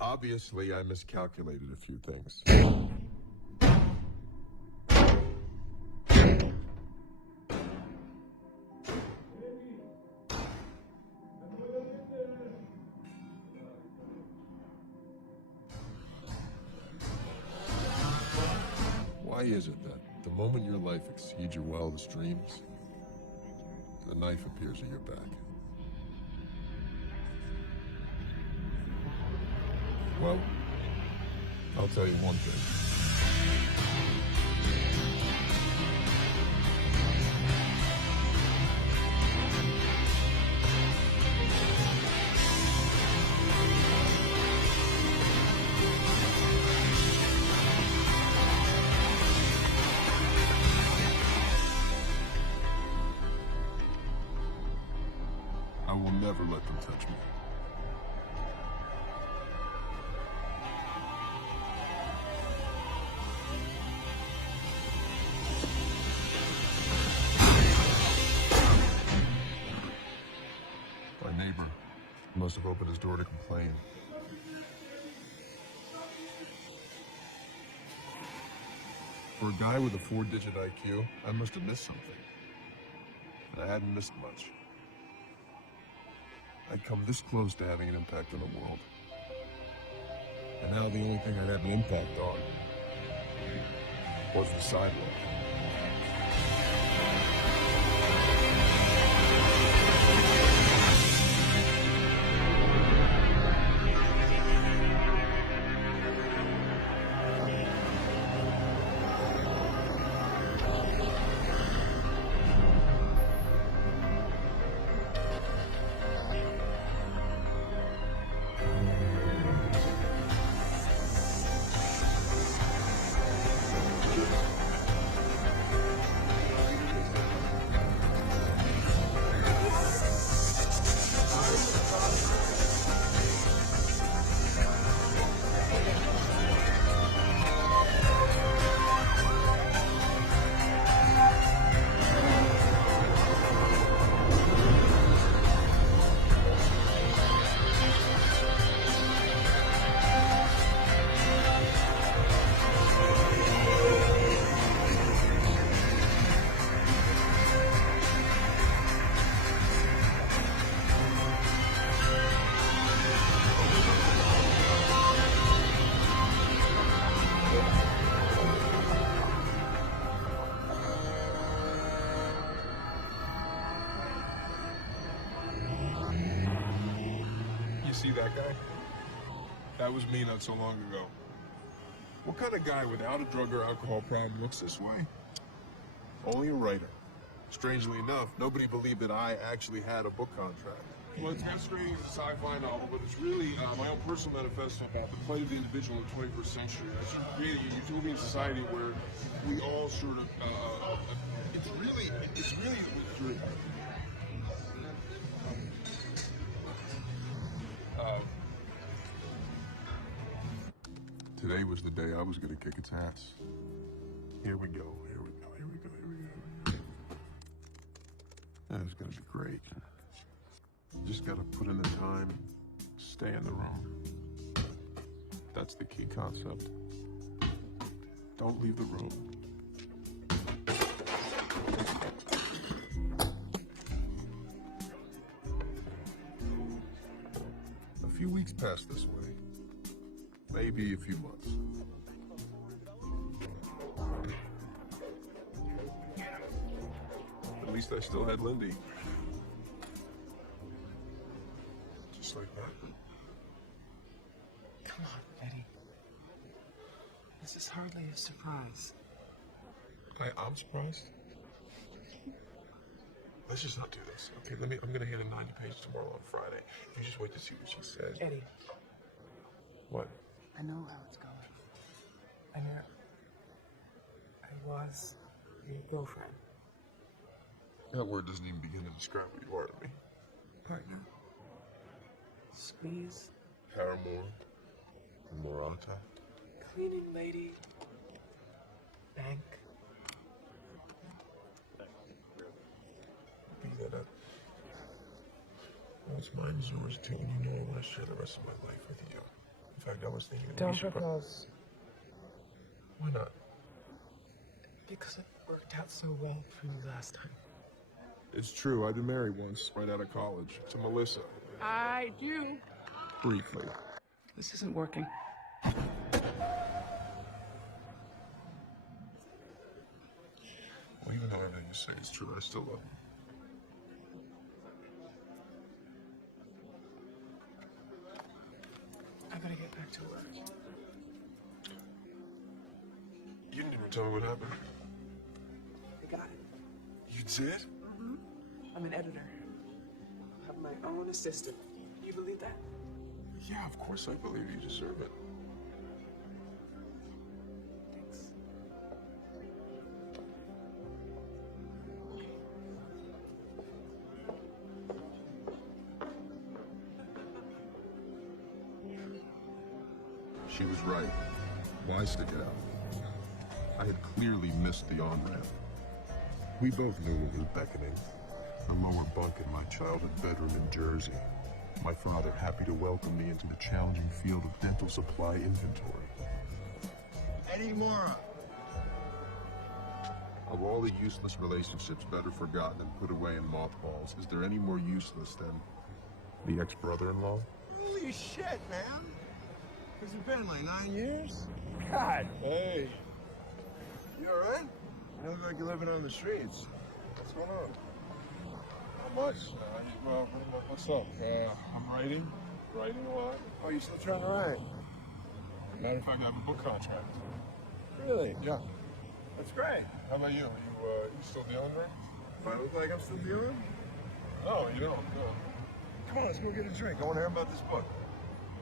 Obviously, I miscalculated a few things. Why is it that the moment your life exceeds your wildest dreams, the knife appears at your back? Well, I'll tell you one thing. I will never let them touch me. My neighbor must have opened his door to complain. For a guy with a 4-digit IQ, I must have missed something. And I hadn't missed much. I'd come this close to having an impact on the world. And now the only thing I'd have an impact on was the sidewalk. You see that guy? That was me not so long ago. What kind of guy without a drug or alcohol problem looks this way? Only a writer. Strangely enough, nobody believed that I actually had a book contract. Well, it's masquerading as a sci-fi novel, but it's really my own personal manifesto about the plight of the individual in the 21st century. I sort of created a utopian society where we all sort of, it's really sort of, Today was the day I was going to kick its ass. Here we go, here we go, here we go, here we go. That is going to be great. Just got to put in the time, stay in the room. That's the key concept. Don't leave the room. A few weeks passed this way. Maybe a few months. At least I still had Lindy. Just like that. Come on, Eddie. This is hardly a surprise. I'm surprised. Let's just not do this. Okay, I'm gonna hand a 90-page tomorrow on Friday. You just wait to see what she says. Eddie, What? I know how it's going. I was your girlfriend. That word doesn't even begin to describe what you are to me. Partner. Squeeze. Paramore. Moranta. Cleaning lady. Bank. Be that up. What's mine is yours too, and you know I want to share the rest of my life with you. If fact, I was thinking we Don't should propose. Why not? Because it worked out so well for you last time. It's true. I've been married once, right out of college, to Melissa. I do. Briefly. This isn't working. Well, even though everything you say is true, I still love you. I gotta get back to work. You didn't even tell me what happened. I got it. You did? I'm an editor. I have my own assistant. Can you believe that? Yeah, of course I believe you deserve it. Thanks. She was right. Why stick it out? I had clearly missed the on-ramp. We both knew what was beckoning. The lower bunk in my childhood bedroom in Jersey. My father happy to welcome me into the challenging field of dental supply inventory. Eddie Mora. Of all the useless relationships better forgotten and put away in mothballs, is there any more useless than the ex-brother-in-law? Holy shit, man. Where's it been, like 9 years? God. Hey. You all right? You look like you're living on the streets. What's going on? Not much. Well, what's up? I'm writing. Writing a lot. Oh, you still trying to write? Matter of fact, I have a book contract. Really? Yeah. That's great. How about you? You still dealing, right? Do I look like I'm still dealing? No, you don't. No. Come on, let's go get a drink. I want to hear about this book.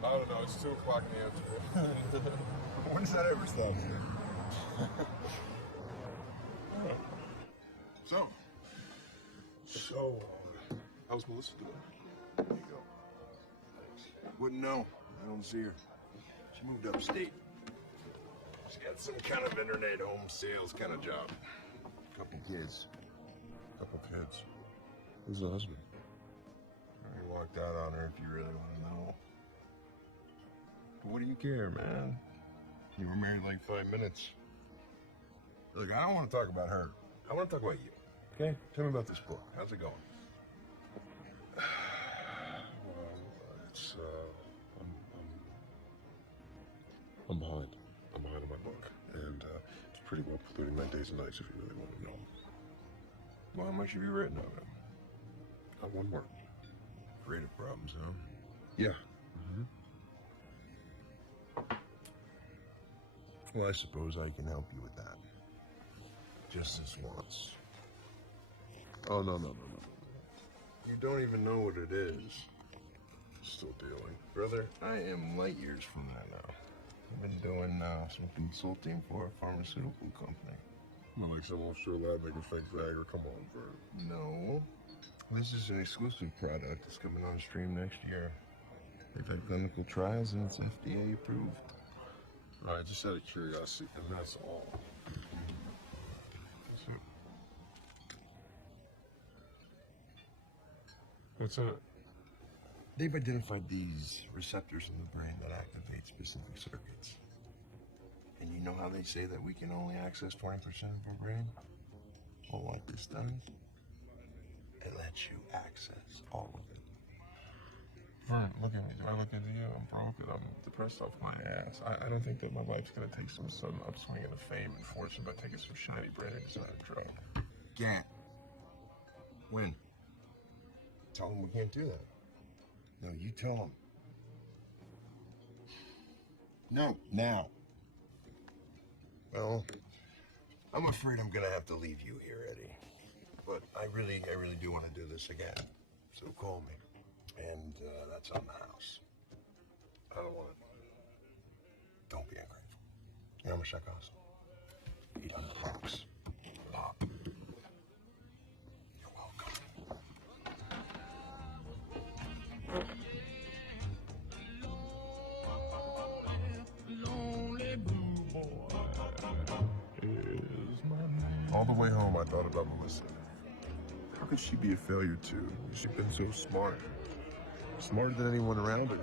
I don't know. It's 2 o'clock in the afternoon. When does that ever stop? So, how's Melissa doing? There you go. Wouldn't know. I don't see her. She moved upstate. She got some kind of internet home sales kind of job. Couple kids. Couple kids. Who's the husband? I walked out on her if you really want to know. But what do you care, man? You were married like 5 minutes. Look, I don't want to talk about her. I want to talk about you. Okay? Tell me about this book. How's it going? Well, it's, I'm behind. I'm behind on my book. And, it's pretty well polluting my days and nights if you really want to know. Well, how much have you written of it? Not one word. Creative problems, huh? Yeah. Well, I suppose I can help you with that. Just this once. Oh, no. You don't even know what it is. Still dealing. Brother, I am light years from that now. I've been doing some consulting for a pharmaceutical company. Not like some offshore lab making fake Viagra. Come on, Vern. No. This is an exclusive product that's coming on stream next year. They've had clinical trials and it's FDA approved. All right, just out of curiosity, and that's all. What's that? They've identified these receptors in the brain that activate specific circuits. And you know how they say that we can only access 20% of our brain? Well, what this does, it lets you access all of it. Vern, look at me. Do I look at you? I'm broken. I'm depressed off my ass. I don't think that my life's gonna take some sudden upswing into fame and fortune by taking some shiny brain design drug. Can't. When? Tell them we can't do that. No, you tell them. No, now. Well, I'm afraid I'm gonna have to leave you here, Eddie. But I really do want to do this again. So call me. And that's on the house. I don't want it. Don't be ungrateful. You know how much that costs? 800 bucks. Pop. You're welcome. All the way home, I thought about Melissa. How could she be a failure too? She's been so smart. Smarter than anyone around her.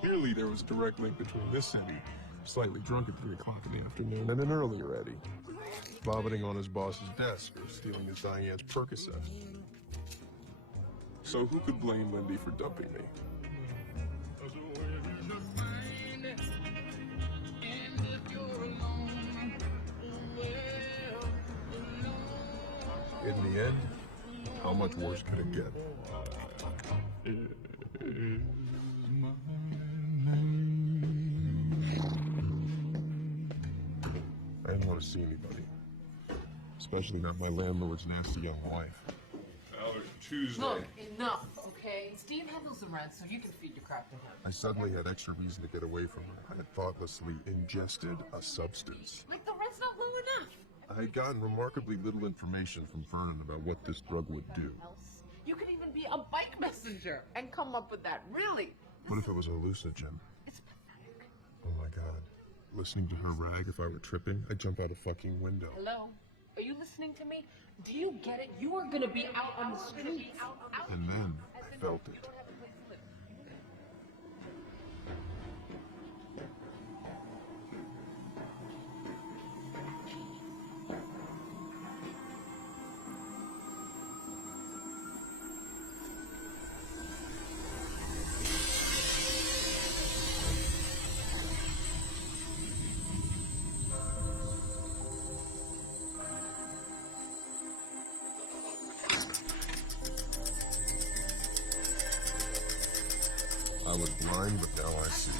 Clearly, there was a direct link between this Eddie, slightly drunk at 3 o'clock in the afternoon, and an earlier Eddie, vomiting on his boss's desk or stealing his Diane's Percocet. So who could blame Lindy for dumping me? In the end, how much worse could it get? I didn't want to see anybody, especially not my landlord's nasty young wife. Tuesday. Look, enough, okay? Steve handles the rent, so you can feed your crap to him. I suddenly had extra reason to get away from her. I had thoughtlessly ingested a substance. Like, the rent's not low enough. I had gotten remarkably little information from Vernon about what this drug would do. Else, you could even be a bike messenger and come up with that, really. What if it was a hallucinogen? It's pathetic. Oh my god. Listening to her rag if I were tripping, I'd jump out a fucking window. Hello? Are you listening to me? Do you get it? You are gonna be out on the streets. And then I felt it. I was blind, but now I see.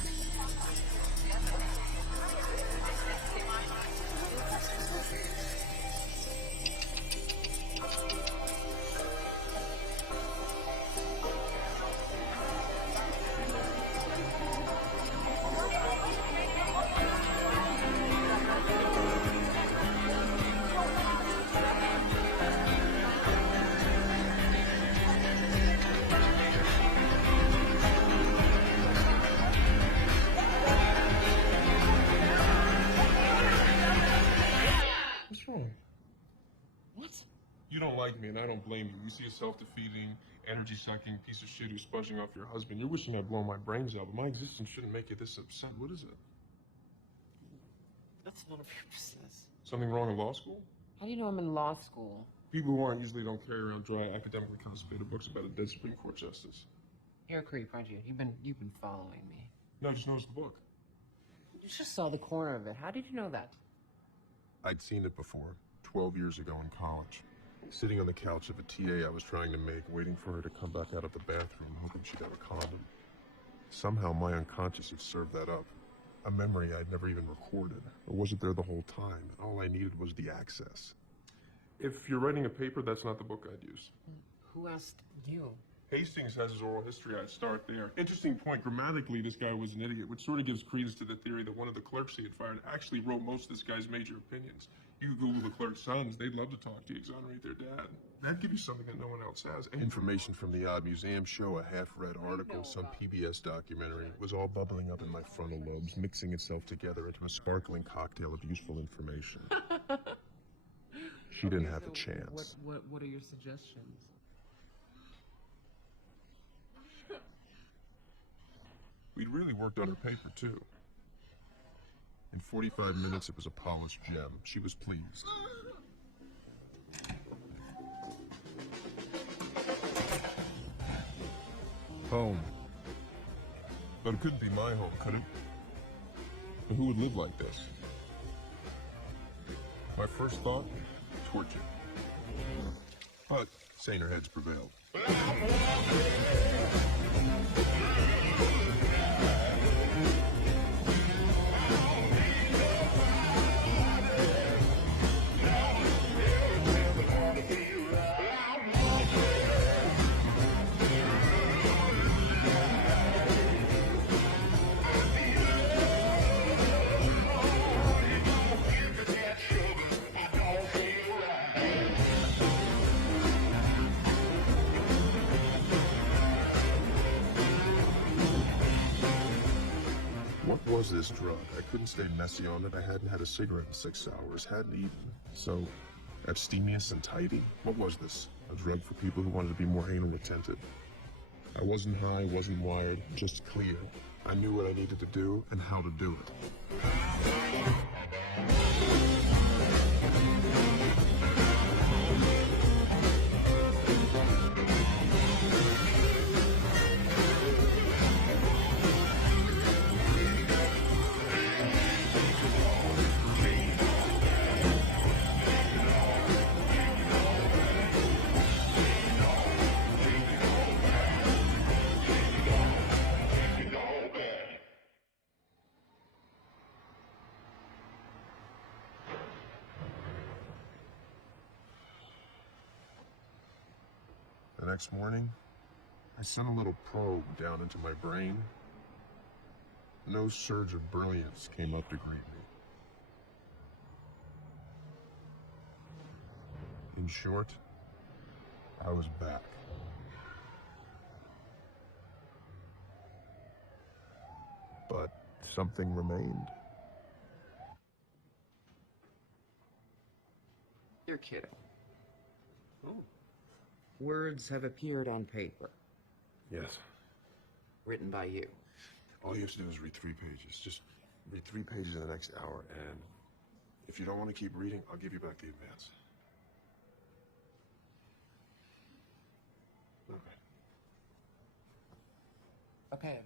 What's wrong? What? You don't like me, and I don't blame you. You see a self-defeating, energy-sucking piece of shit who's sponging off your husband. You're wishing I'd blow my brains out, but my existence shouldn't make you this upset. What is it? That's none of your business. Something wrong in law school? How do you know I'm in law school? People who aren't usually don't carry around dry, academically constipated books about a dead Supreme Court justice. You're a creep, aren't you? You've been following me. No, I just noticed the book. You just saw the corner of it. How did you know that? I'd seen it before, 12 years ago in college. Sitting on the couch of a TA I was trying to make, waiting for her to come back out of the bathroom, hoping she'd have a condom. Somehow my unconscious had served that up. A memory I'd never even recorded. Or was it there the whole time? All I needed was the access. If you're writing a paper, that's not the book I'd use. Who asked you? Hastings has his oral history. I'd start there. Interesting point. Grammatically, this guy was an idiot, which sort of gives credence to the theory that one of the clerks he had fired actually wrote most of this guy's major opinions. You could Google the clerk's sons. They'd love to talk to you, exonerate their dad. That'd give you something that no one else has. Information from the Odd Museum show, a half-read article, some PBS documentary. It was all bubbling up in my frontal lobes, mixing itself together into a sparkling cocktail of useful information. She didn't have a chance. What are your suggestions? We'd really worked on her paper, too. In 45 minutes, it was a polished gem. She was pleased. Home. But it couldn't be my home, could it? And who would live like this? My first thought? Torture. But saner heads prevailed. What was this drug? I couldn't stay messy on it. I hadn't had a cigarette in 6 hours, hadn't eaten. So, abstemious and tidy? What was this? A drug for people who wanted to be more anal retentive? I wasn't high, wasn't wired, just clear. I knew what I needed to do and how to do it. The next morning, I sent a little probe down into my brain. No surge of brilliance came up to greet me. In short, I was back. But something remained. You're kidding. Oh. Words have appeared on paper, Yes. written by you. All you have to do is read 3 pages. Just read 3 pages in the next hour, and if you don't want to keep reading, I'll give you back the advance. Okay. Okay.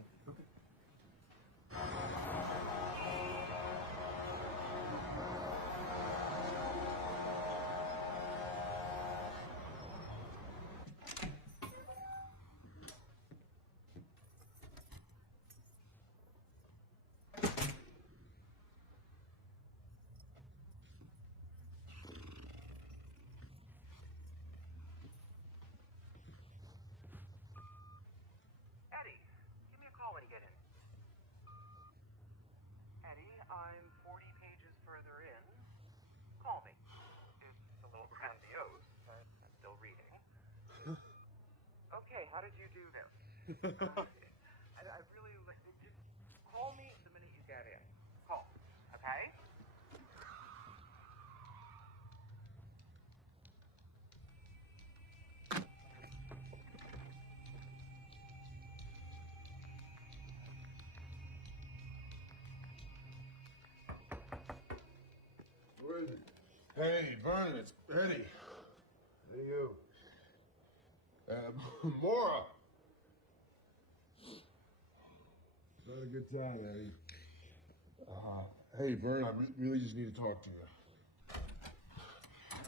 Eddie, give me a call when you get in. Eddie, I'm 40 pages further in. Call me. It's a little grandiose, but I'm still reading. Okay, how did you do this? I really just call me the minute you get in. Call, okay? Hey, Vernon, it's Eddie. Hey, you. Mora. Not a good time, Eddie. Hey, Vern, I really just need to talk to you.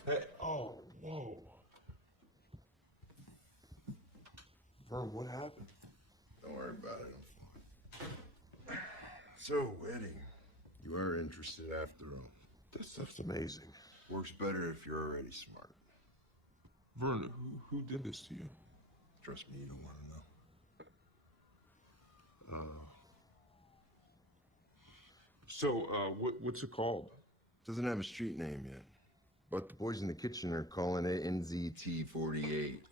Hey, oh, whoa. Vern, what happened? Don't worry about it, I'm fine. So, Eddie, you are interested after all. That stuff's amazing. Works better if you're already smart. Vern, who did this to you? Trust me, you don't want to know. What's it called? Doesn't have a street name yet. But the boys in the kitchen are calling it NZT-48.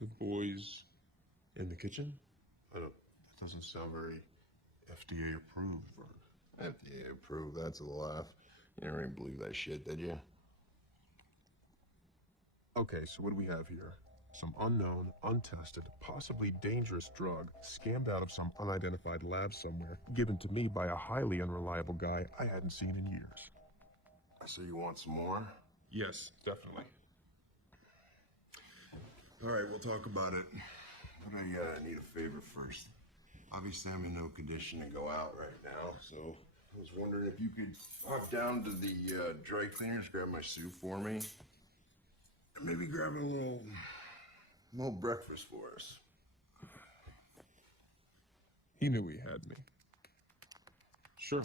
The boys in the kitchen? That doesn't sound very FDA approved, Vern. FDA approved, that's a laugh. You never even believe that shit, did you? Okay, so what do we have here? Some unknown, untested, possibly dangerous drug scammed out of some unidentified lab somewhere, given to me by a highly unreliable guy I hadn't seen in years. So you want some more? Yes, definitely. All right, we'll talk about it. But I need a favor first. Obviously, I'm in no condition to go out right now, so I was wondering if you could hop down to the dry cleaners, grab my suit for me, and maybe grab a little breakfast for us. He knew he had me. Sure.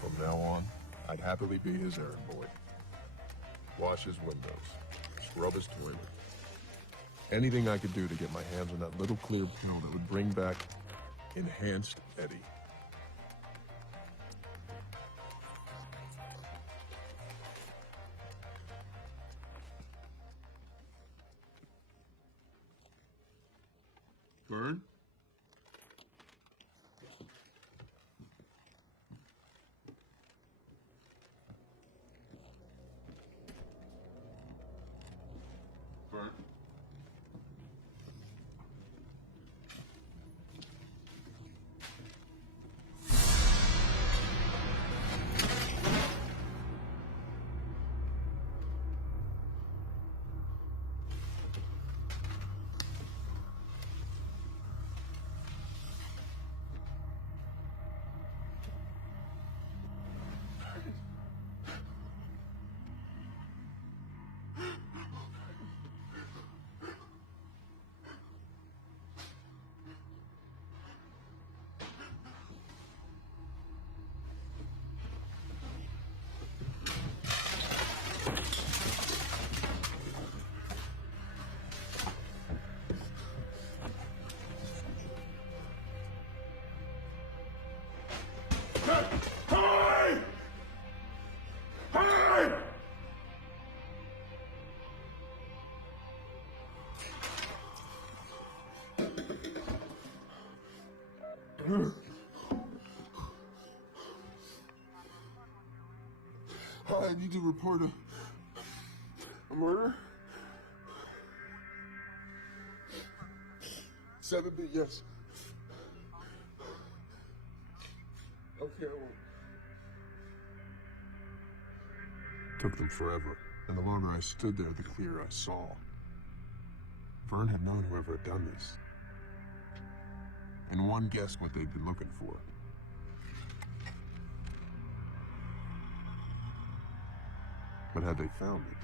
From now on, I'd happily be his errand boy. Wash his windows, scrub his toilet. Anything I could do to get my hands on that little clear pill that would bring back enhanced Eddie. Vern? Vern? I need to report a murder. 7B, yes. Okay, I won't. Took them forever, and the longer I stood there, the clearer I saw. Vern had known whoever had done this, and one guessed what they'd been looking for. But had they found it?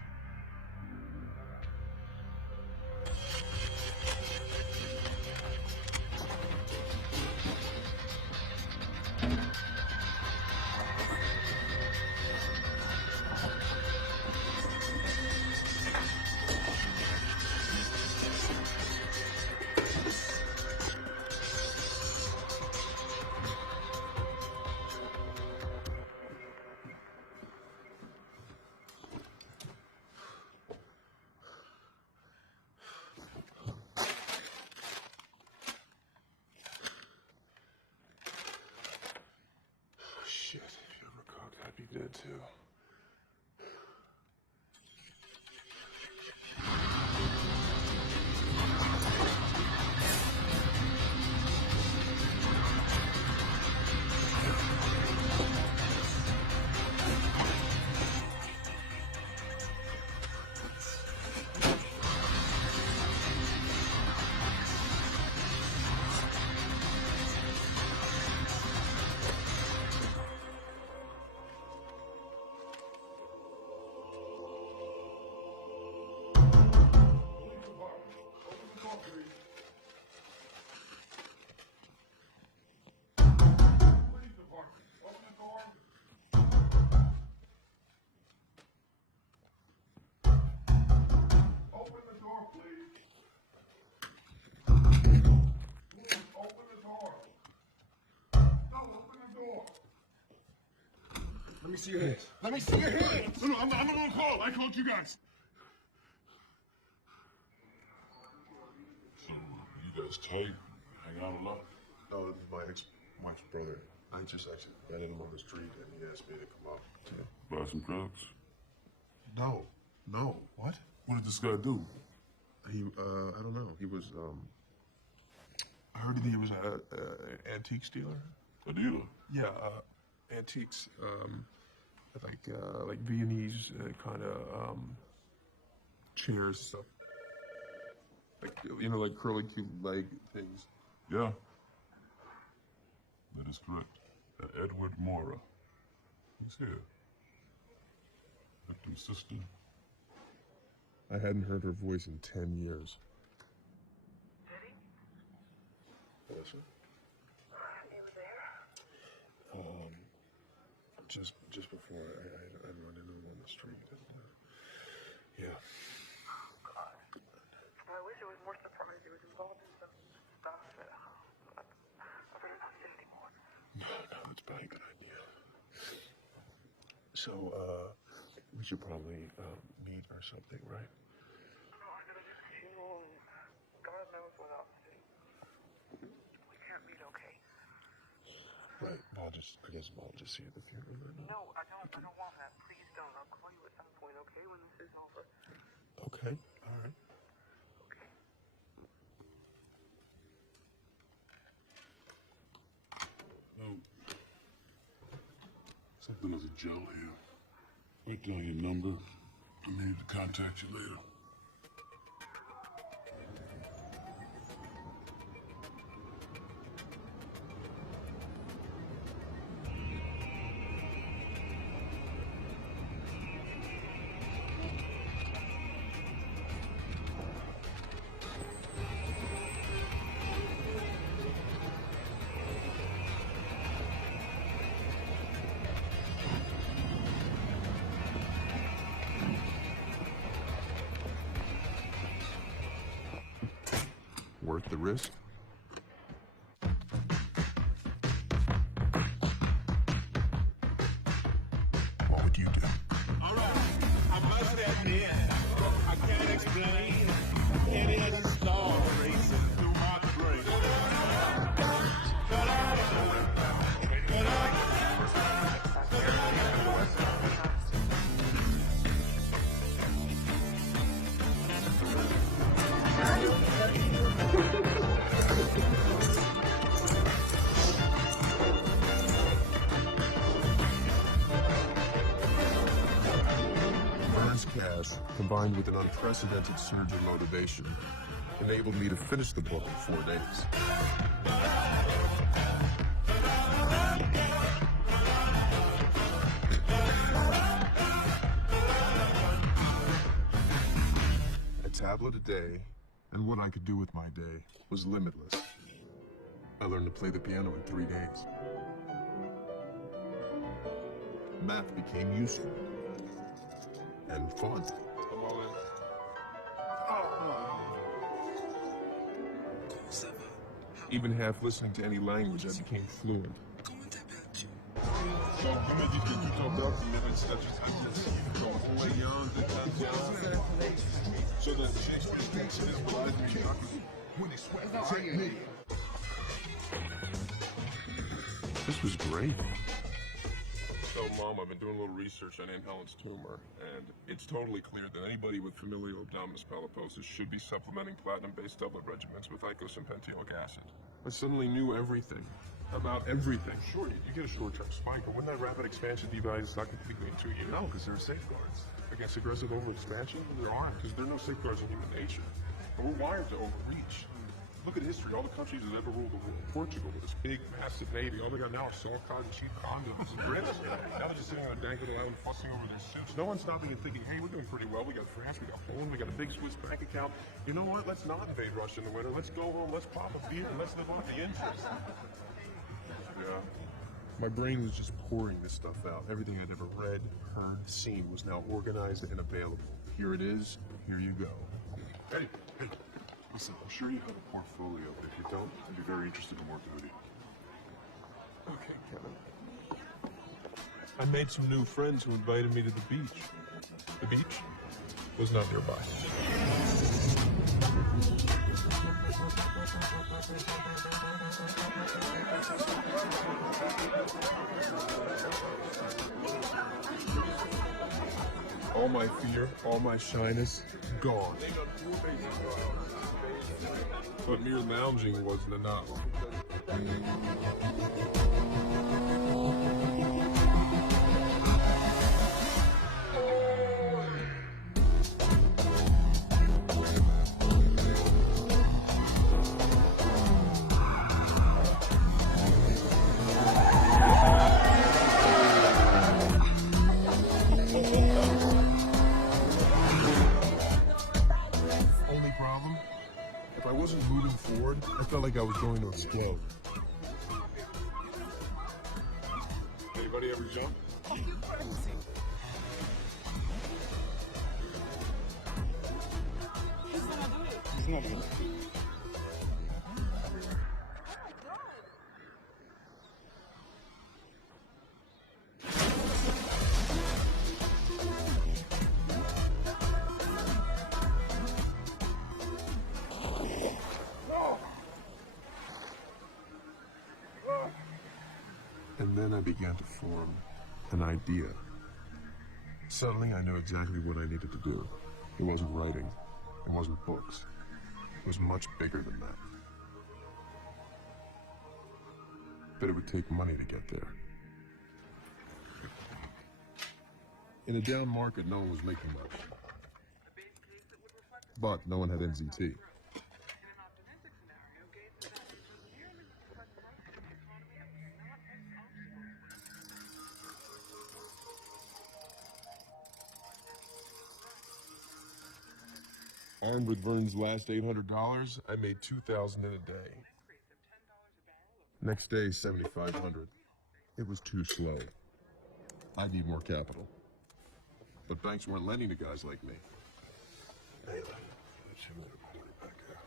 Shit, if you ever cooked, I'd be dead too. Let me see your hands. Let me see your hands! No, I'm not gonna call. I called you guys. So, you guys tight? Hang out a lot? No, this is my ex-wife's brother. I just actually met him on the street, and he asked me to come up to... Buy some drugs? No. What? What did this guy do? He, I don't know. He was, I heard that he was an antique dealer. A dealer? Yeah, antiques, like Viennese kind of chairs, stuff. Like, you know, like curly cute leg things. Yeah. That is correct. Edward Mora. He's here. Victim's sister. I hadn't heard her voice in 10 years. Melissa? You were there? Just before I'd run into him on the street. And, yeah. I wish I was more surprised he was involved in some stuff that I really not in anymore. No, it's probably a good idea. So, we should probably meet or something, right? No, I gotta do the funeral and God knows what else to do. We can't meet, okay? Right. I guess I'll just see you at the funeral then. No, I don't want that. Please don't. I'll call you at some point, okay? When this is over. Okay. All right. Okay. No. Something as a gel here. Write down your number. I may need to contact you later. Worth the risk? What would you do? All right, I must admit, I can't explain. It is a star racing through my brain. cash, combined with an unprecedented surge of motivation, enabled me to finish the book in 4 days. A tablet a day, and what I could do with my day was limitless. I learned to play the piano in 3 days. Math became useful and fun. I'm all in. Even half listening to any language, I became fluent. So, wie met die computer dat, met statuts zo Hawaiian, so that Shakespeare speaks in his blood when they sweat. This was great. So, Mom, I've been doing a little research on Aunt Helen's tumor, and it's totally clear that anybody with familial abdominis polyposis should be supplementing platinum-based doublet regimens with icos and penteolic acid. I suddenly knew everything. About everything. Sure, you get a short-term spike, but when that rapid expansion devalues stock completely in 2 years? No, because there are safeguards. Against aggressive overexpansion? There aren't, because there are no safeguards in human nature. But we're wired to overreach. Look at history. All the countries that ever ruled the world. Portugal with this big, massive navy. All they got now are saw cotton, cheap condoms. The Brits, now they're just sitting on a dank little island fussing over their suits. No one's stopping and thinking, hey, we're doing pretty well. We got France, we got Poland, we got a big Swiss bank account. You know what? Let's not invade Russia in the winter. Let's go home, let's pop a beer, and let's live off the interest. Yeah. My brain was just pouring this stuff out. Everything I'd ever read, heard, seen was now organized and available. Here it is. Here you go. Hey. Listen, I'm sure you have a portfolio, but if you don't, I'd be very interested in working with you. Okay, Kevin. I made some new friends who invited me to the beach. The beach was not nearby. All my fear, all my shyness, gone. But mere lounging wasn't enough. Only problem? If I wasn't moving forward, I felt like I was going to explode. Anybody ever jump? It's not good. And then I began to form an idea. Suddenly, I knew exactly what I needed to do. It wasn't writing. It wasn't books. It was much bigger than that. But it would take money to get there. In a down market, no one was making much. But no one had NZT. Armed with Vern's last $800, I made $2,000 in a day. Next day, $7,500. It was too slow. I need more capital. But banks weren't lending to guys like me. Hey, let's have a little corner back there.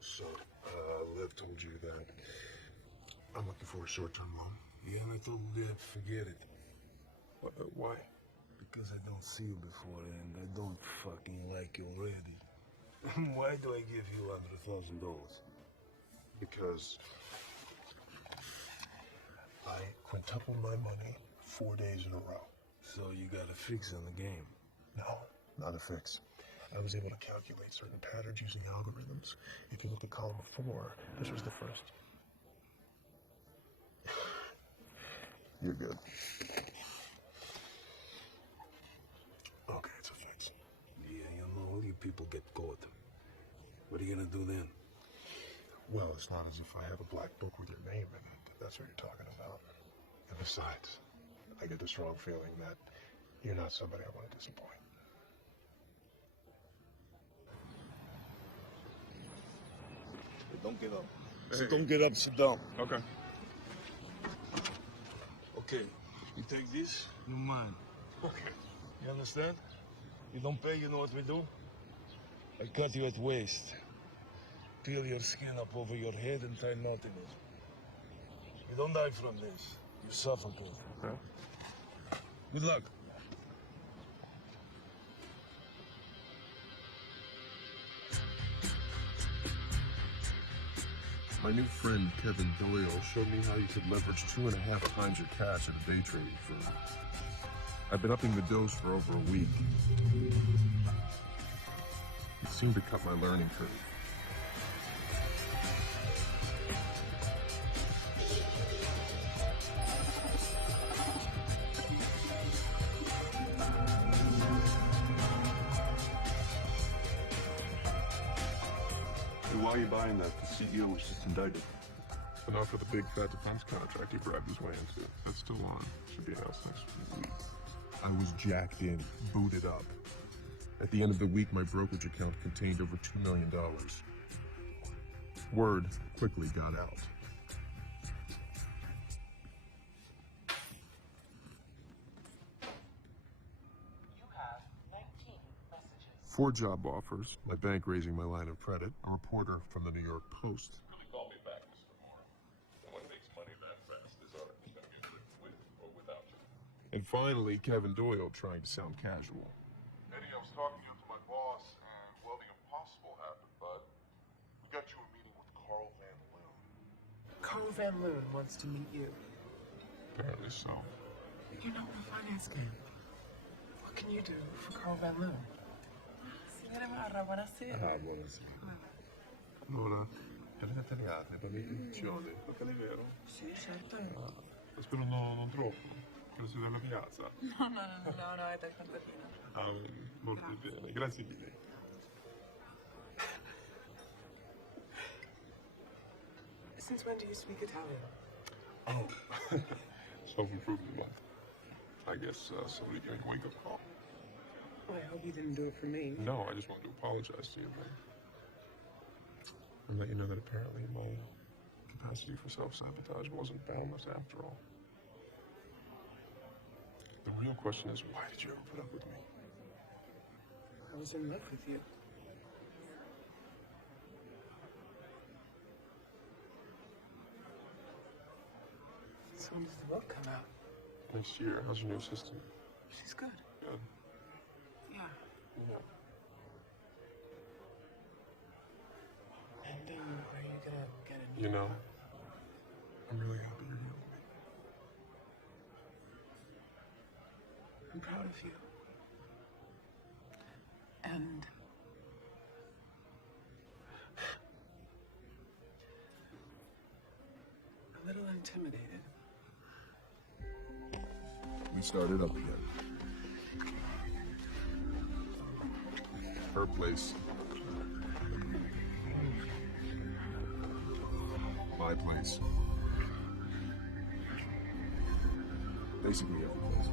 So, Liv told you that I'm looking for a short-term loan. Yeah, and I told Dad, forget it. Why? Because I don't see you before and I don't fucking like you already. Why do I give you $100,000? Because I quintupled my money 4 days in a row. So you got a fix on the game. No, not a fix. I was able to calculate certain patterns using algorithms. If you look at column 4, this was the first. You're good. Okay, it's a fix. Yeah, you know, all you people get caught. What are you gonna do then? Well, it's not as if I have a black book with your name in it, if that's what you're talking about. And besides, I get the strong feeling that you're not somebody I want to disappoint. Hey, don't get up. So don't get up, sit down. Okay. Okay, you take this, you mine. Okay. You understand? You don't pay, you know what we do? I cut you at waist. Peel your skin up over your head and tie knot in it. You don't die from this. You suffocate. Okay. Good luck. My new friend, Kevin Doyle, showed me how you could leverage 2.5 times your cash at a day trading firm. I've been upping the dose for over a week. It seemed to cut my learning curve. Why are you buying that? The CEO was just indicted. Enough for the big fat defense contract he grabbed his way into. That's still on. Should be announced next week. I was jacked in, booted up. At the end of the week, my brokerage account contained over $2 million. Word quickly got out. You have 19 messages. 4 job offers, my bank raising my line of credit, a reporter from the New York Post. Really call me back, Mr. Moore. No one makes money that fast. This article's gonna get written with or without you. And finally, Kevin Doyle trying to sound casual. Eddie, I was talking to my boss, and well, the impossible happened, bud. We got you a meeting with Carl Van Loon. Carl Van Loon wants to meet you. Apparently so. You're not a finance guy. What can you do for Carl Van Loon? Signora Marra, buonasera. Ah, buonasera. Allora, avete tagliato per l'introduzione, perché è vero? Sì, certo. Spero non troppo, che non sia della piazza. No, è del contadino. Ah, molto bene, grazie mille. Since when do you speak Italian? Oh, self-improvement month. I guess somebody gave me a wake-up call. Well, I hope you didn't do it for me. No, I just wanted to apologize to you, man. And let you know that apparently my capacity for self-sabotage wasn't boundless after all. The real question is, why did you ever put up with me? I was in love with you. So when does the book come out? Next year. How's your new assistant? She's good. Good. Yeah. Yeah. And are you gonna get a new You know, I'm really happy you're here with me. I'm proud of you. And a little intimidated. We started up again. Her place. My place. Basically every place.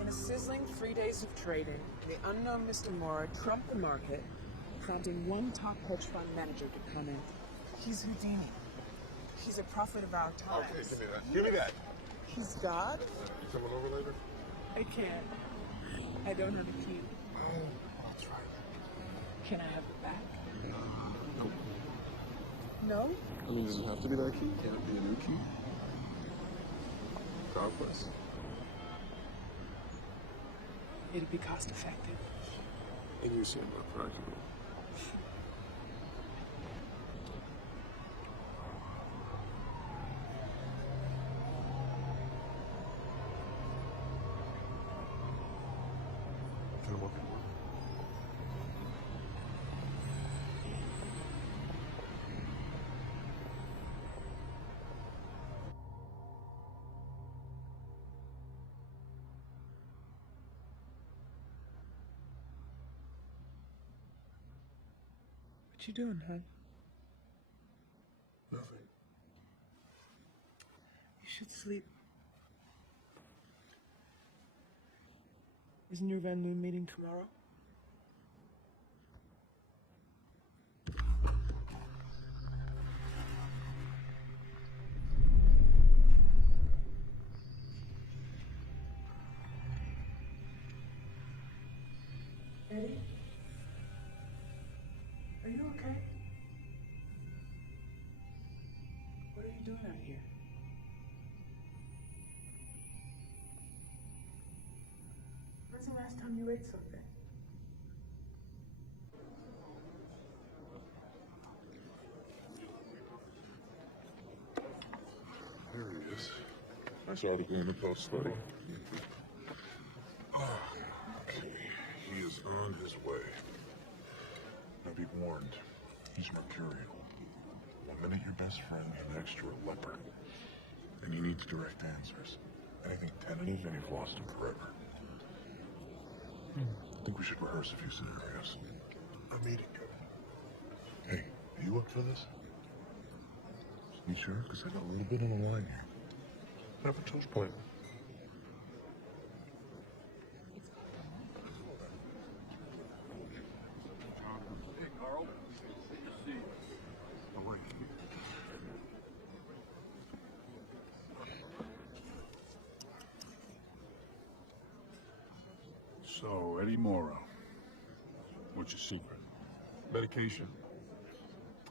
In a sizzling 3 days of trading, the unknown Mr. Moore trumped the market, prompting one top hedge fund manager to come in. He's Houdini. He's a prophet of our times. Okay, give me that. Give me that. He's God? You coming over later? I can't. I don't have a key. Oh, that's right. Can I have it back? Nope. No? I mean, does it have to be that key? Can it be a new key? God bless. It'd be cost effective. And you seem more practical. What you doing, hon? Nothing. You should sleep. Isn't your Van Loon meeting tomorrow? Eddie? Are you okay? What are you doing out here? When's the last time you ate something? There he is. Nice article in the Post, buddy. Okay. He is on his way. Now be warned, he's mercurial. One minute your best friend, the next you're a leper. And he needs direct answers. Anything tentative, and you've lost him forever. I think we should rehearse a few scenarios. I'm eating good. Hey, you up for this? You sure? Because I got a little bit on the line here. Have a toast point. Hey, Carl. Take your seat. How are you? So, Eddie Mora, what's your secret? Medication.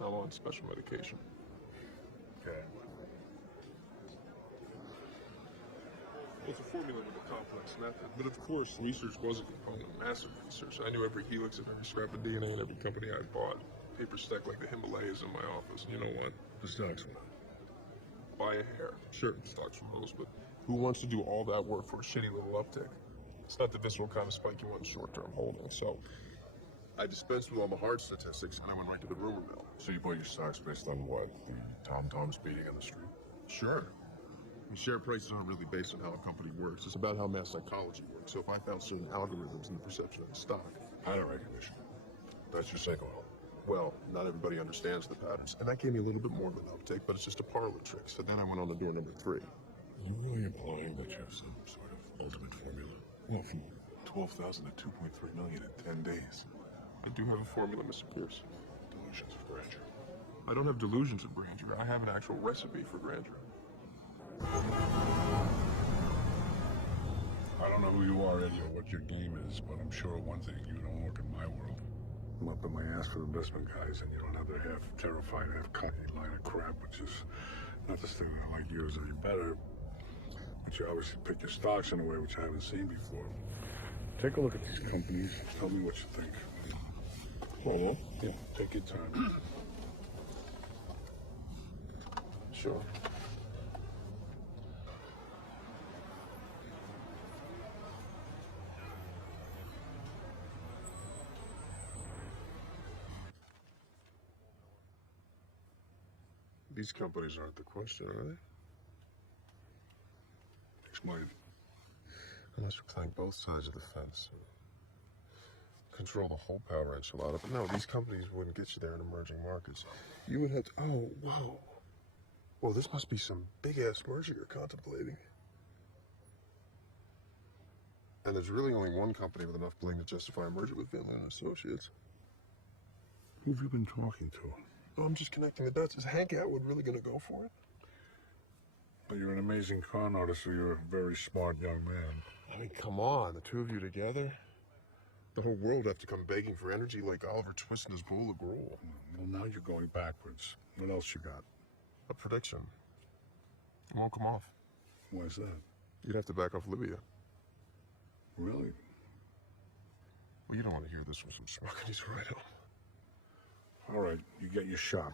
I'm on special medication. Okay. Well, it's a formula with a complex method, but of course, research was a component, massive research. I knew every helix and every scrap of DNA in every company I bought. Paper stacked like the Himalayas in my office. And you know what? The stocks one. By a hair. Sure, stocks from those, but who wants to do all that work for a shitty little uptick? It's not the visceral kind of spike you want in short-term holding, so I dispensed with all the hard statistics and I went right to the rumor mill. So you bought your stocks based on what? The tom-toms beating on the street? Sure. And share prices aren't really based on how a company works. It's about how mass psychology works. So if I found certain algorithms in the perception of the stock, Pattern recognition. That's your psycho. well, not everybody understands the patterns. And that gave me a little bit more of an uptake, but it's just a parlor trick. So then I went on to door number 3. Are you really implying that you have some sort of ultimate formula? Well, from 12,000 to 2.3 million in 10 days. I do have a formula, Mr. Pierce. Delusions of grandeur. I don't have delusions of grandeur. I have an actual recipe for grandeur. I don't know who you are, Eddie, or what your game is, but I'm sure one thing, you don't work in my world. I'm up in my ass for investment guys, and you don't have the half terrified, half cocky line of crap, which is not to say that I like yours any better, but you obviously pick your stocks in a way which I haven't seen before. Take a look at these companies. Tell me what you think. Well, Yeah, take your time. sure. These companies aren't the question, are they? Explain. Unless you're playing both sides of the fence. Control the whole power enchilada. But no, these companies wouldn't get you there in emerging markets. You would have to, oh, whoa. Well, this must be some big-ass merger you're contemplating. And there's really only one company with enough bling to justify a merger with Van Loon Associates. Who have you been talking to? Oh, I'm just connecting the dots. Is Hank Atwood really going to go for it? But you're an amazing con artist, so you're a very smart young man. I mean, come on, the two of you together? The whole world would have to come begging for energy like Oliver Twist and his bowl of gruel. Well, now you're going backwards. What else you got? A prediction. It won't come off. Why is that? You'd have to back off Libya. Really? Well, you don't want to hear this from some schmuck. He's right up. All right, you get your shot.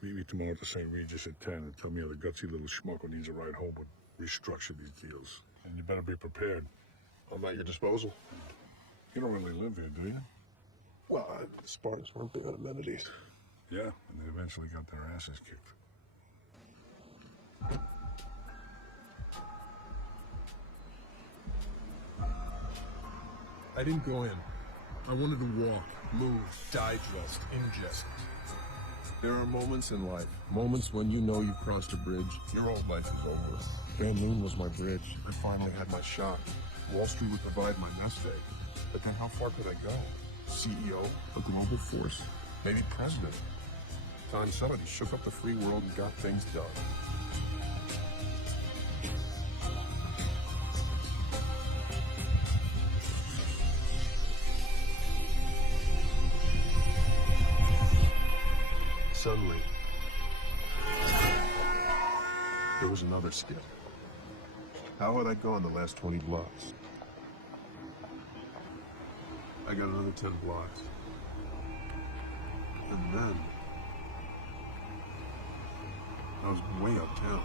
Meet me tomorrow at the St. Regis at 10 and tell me how the gutsy little schmuck who needs a ride home would restructure these deals. And you better be prepared. I'm at your disposal. You don't really live here, do you? Well, the Spartans weren't big on amenities. Yeah, and they eventually got their asses kicked. I didn't go in. I wanted to walk, move, digest, ingest. There are moments in life, moments when you know you've crossed a bridge, your old life is over. Van Loon was my bridge. I finally had my shot. Wall Street would provide my nest egg. But then how far could I go? CEO, a global force, maybe president. Time somebody shook up the free world and got things done. Suddenly, there was another skip. How had I gone the last 20 blocks? I got another 10 blocks. And then, I was way uptown.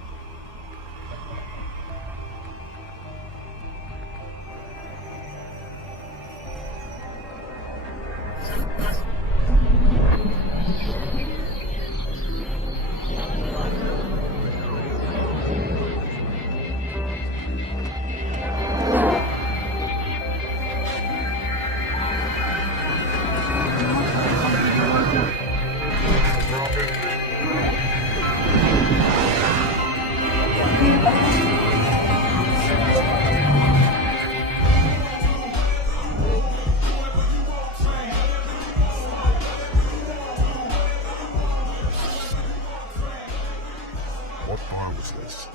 What bar was this?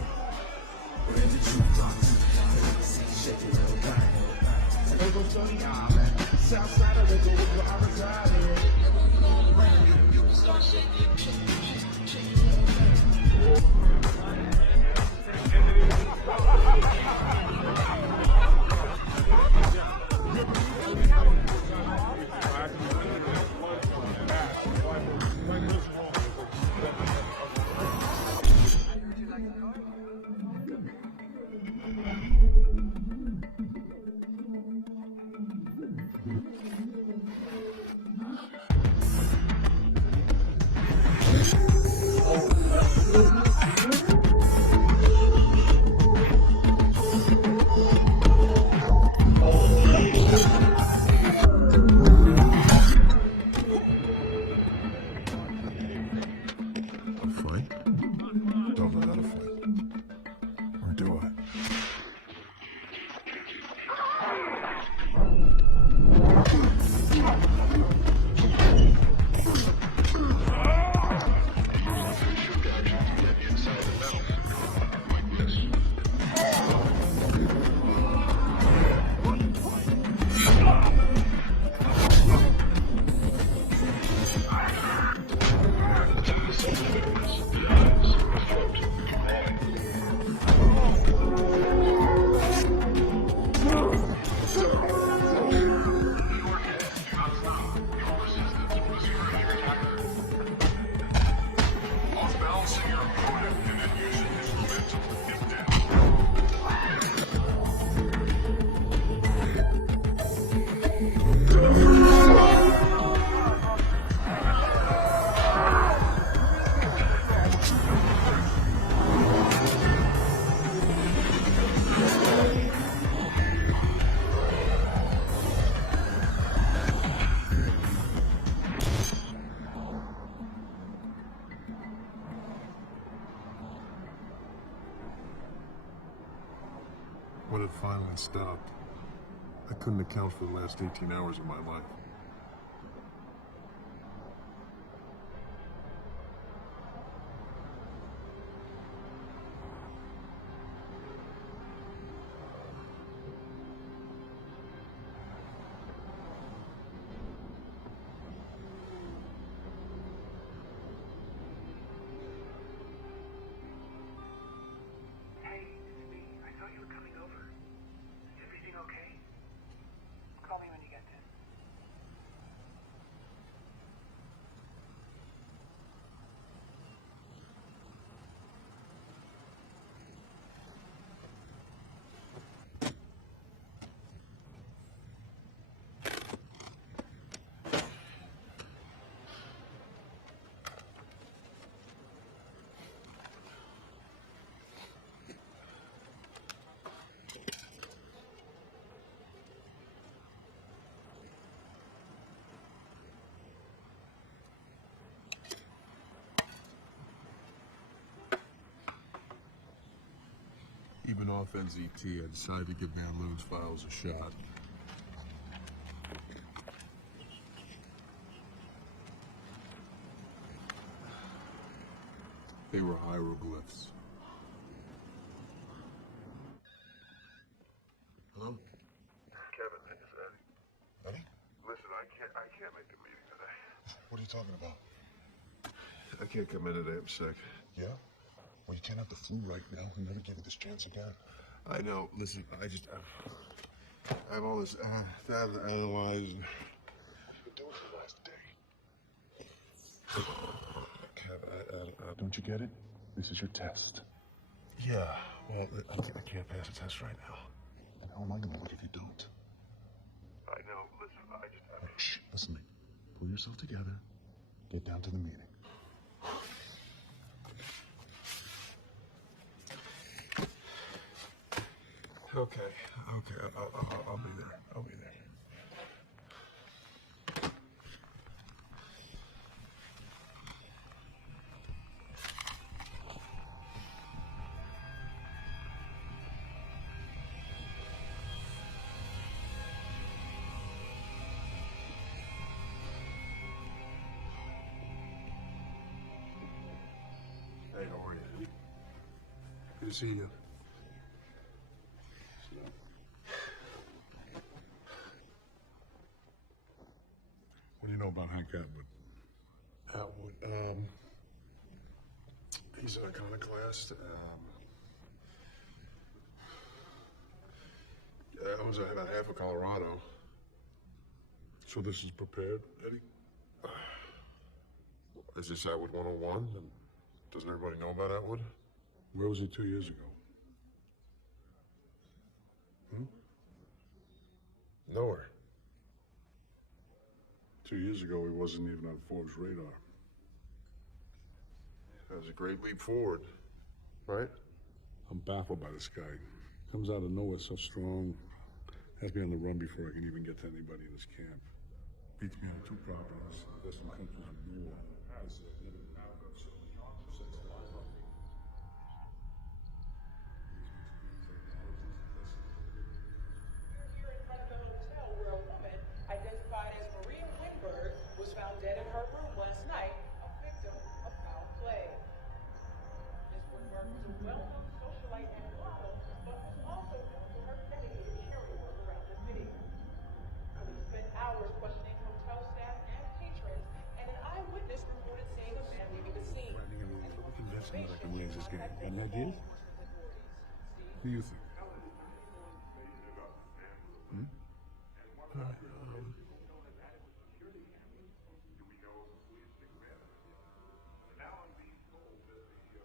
A fight? Don't know how to fight. Or do I? When it finally stopped, I couldn't account for the last 18 hours of my life. Hey, it's me. I thought you were coming over. Is everything okay? Call me when you get to. keeping off NZT, I decided to give Van Loon's files a shot. They were hieroglyphs. Hello? Kevin, it's Eddie. Eddie? Listen, I can't make the meeting today. What are you talking about? I can't come in today. I'm sick. Yeah? Well, you can't have the flu right now. I'll never give you this chance again. I know. Listen, I have all this data to analyze. You do it the last day. Kev, don't you get it? This is your test. Yeah, well, I can't pass the test right now. And how am I gonna look if you don't? I know. Listen, I just have... Shh, listen to me. Pull yourself together. Get down to the meeting. Okay, I'll be there. I'll be there. Hey, how are you? Good to see you. What do you know about Hank Atwood? Atwood, he's an iconoclast. Owns about half of Colorado. So this is prepared, Eddie? Is this Atwood 101? And doesn't everybody know about Atwood? Where was he 2 years ago? Nowhere. 2 years ago, he wasn't even on Forbes' radar. That was a great leap forward, right? I'm baffled by this guy. Comes out of nowhere so strong. Has me on the run before I can even get to anybody in his camp. Beats me on two properties. Western countries of war. That I can raise this game. Any ideas? Who do you think?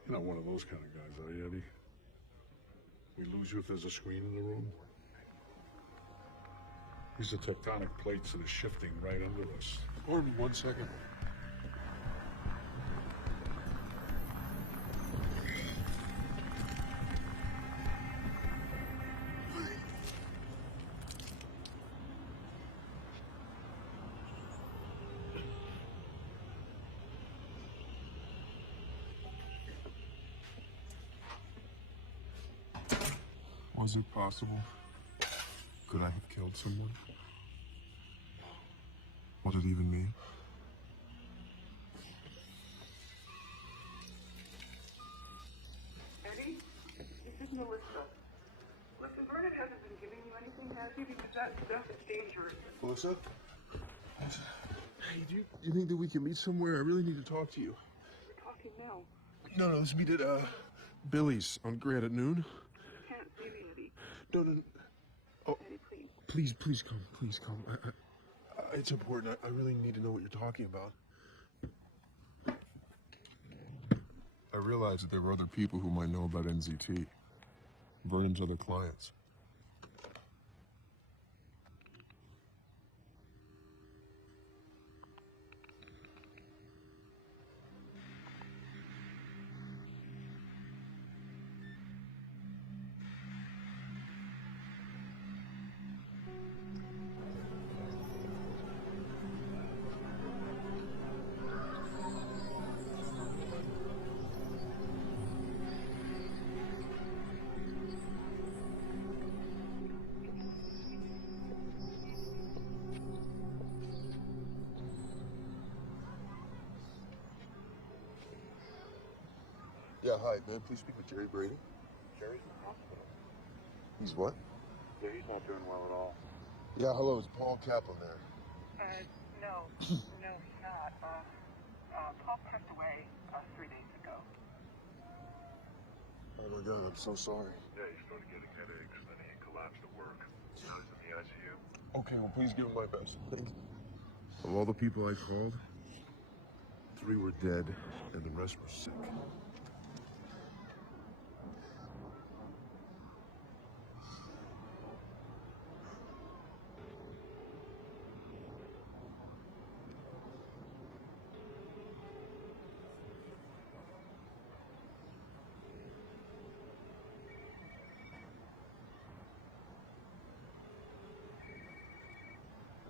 You're not one of those kind of guys, are you, Eddie? We lose you if there's a screen in the room. These are tectonic plates that are shifting right under us. Pardon me 1 second. Was it possible? Could I have killed someone? What did it even mean? Eddie, this is Melissa. Listen, Bernard hasn't been giving you anything, has he? Because that stuff is dangerous. Melissa? Hey, do you think that we can meet somewhere? I really need to talk to you. We're talking now. No, let's meet at, Billy's on Grant at noon. I can't see you, Eddie. No. Oh, Eddie, please. Please come. It's important. I really need to know what you're talking about. I realized that there were other people who might know about NZT. Vernon's other clients. Yeah, hi, man. Please speak with Jerry Brady. Jerry's in the hospital. He's what? Yeah, he's not doing well at all. Yeah, hello. Is Paul Kaplan there? No. No, he's not. Paul passed away 3 days ago. Oh my God, I'm so sorry. Yeah, he started getting headaches, and then he collapsed at work. Now he's in the ICU. Okay, well, please give him my best. Thank you. Of all the people I called, 3 were dead, and the rest were sick.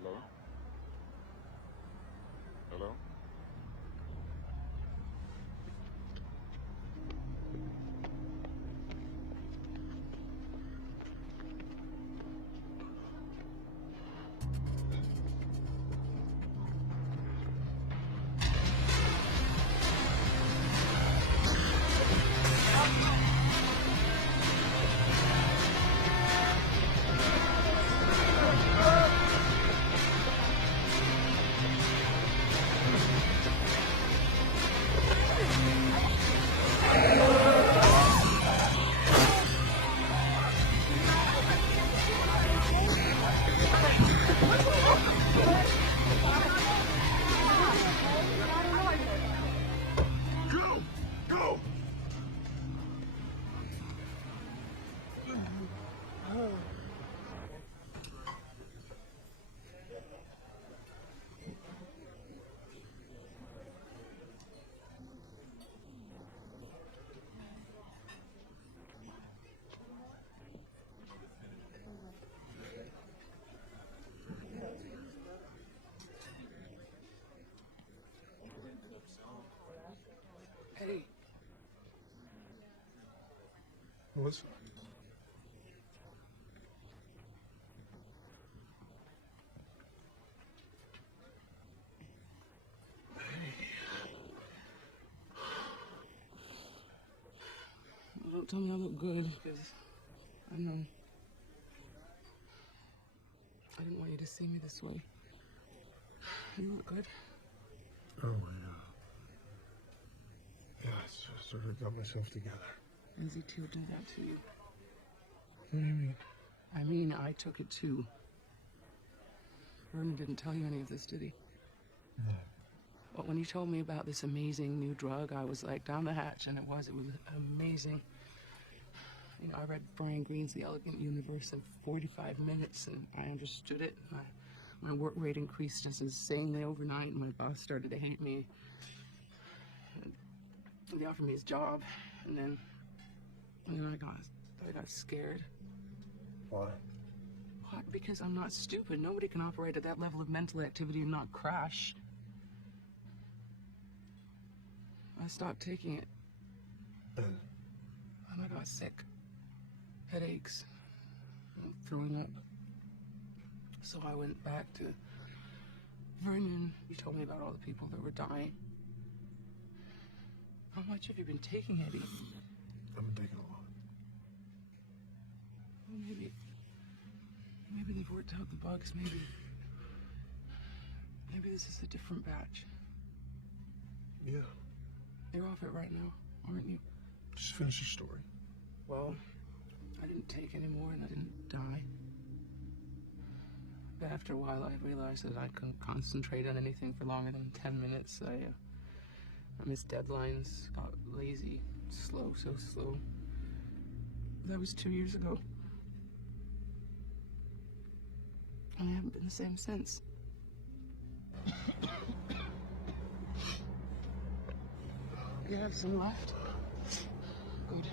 Hello? Hello? Go! Go! Hey, Melissa? don't tell me I look good, because I know. I didn't want you to see me this way. You look good. Oh, yeah, it's just sort of got myself together. NZT would do that to you. What do you mean? I mean, I took it too. Vernon didn't tell you any of this, did he? No. But when you told me about this amazing new drug, I was like down the hatch, and it was amazing. You know, I read Brian Greene's The Elegant Universe in 45 minutes, and I understood it. My work rate increased just insanely overnight, and my boss started to hate me. And they offered me his job, and then I got scared. Why? Why? Because I'm not stupid. Nobody can operate at that level of mental activity and not crash. I stopped taking it. And I got sick. Headaches. Throwing up. So I went back to Vernon. He told me about all the people that were dying. How much have you been taking, Eddie? I've been taking a lot. Well, maybe they've worked out the bugs. Maybe this is a different batch. Yeah. You're off it right now, aren't you? Just finish your story. Well, I didn't take any more and I didn't die. But after a while, I realized that I couldn't concentrate on anything for longer than 10 minutes. I missed deadlines, got lazy, so slow. That was 2 years ago. And I haven't been the same since. You have some left? Good.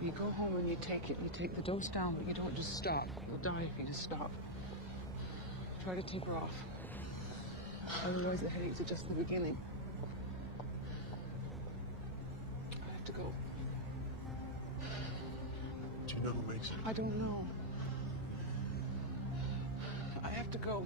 You go home and you take it. You take the dose down, but you don't just stop. You'll die if you just stop. Try to taper off. Otherwise, the headaches are just the beginning. I have to go. Do you know who makes it? I don't know. I have to go.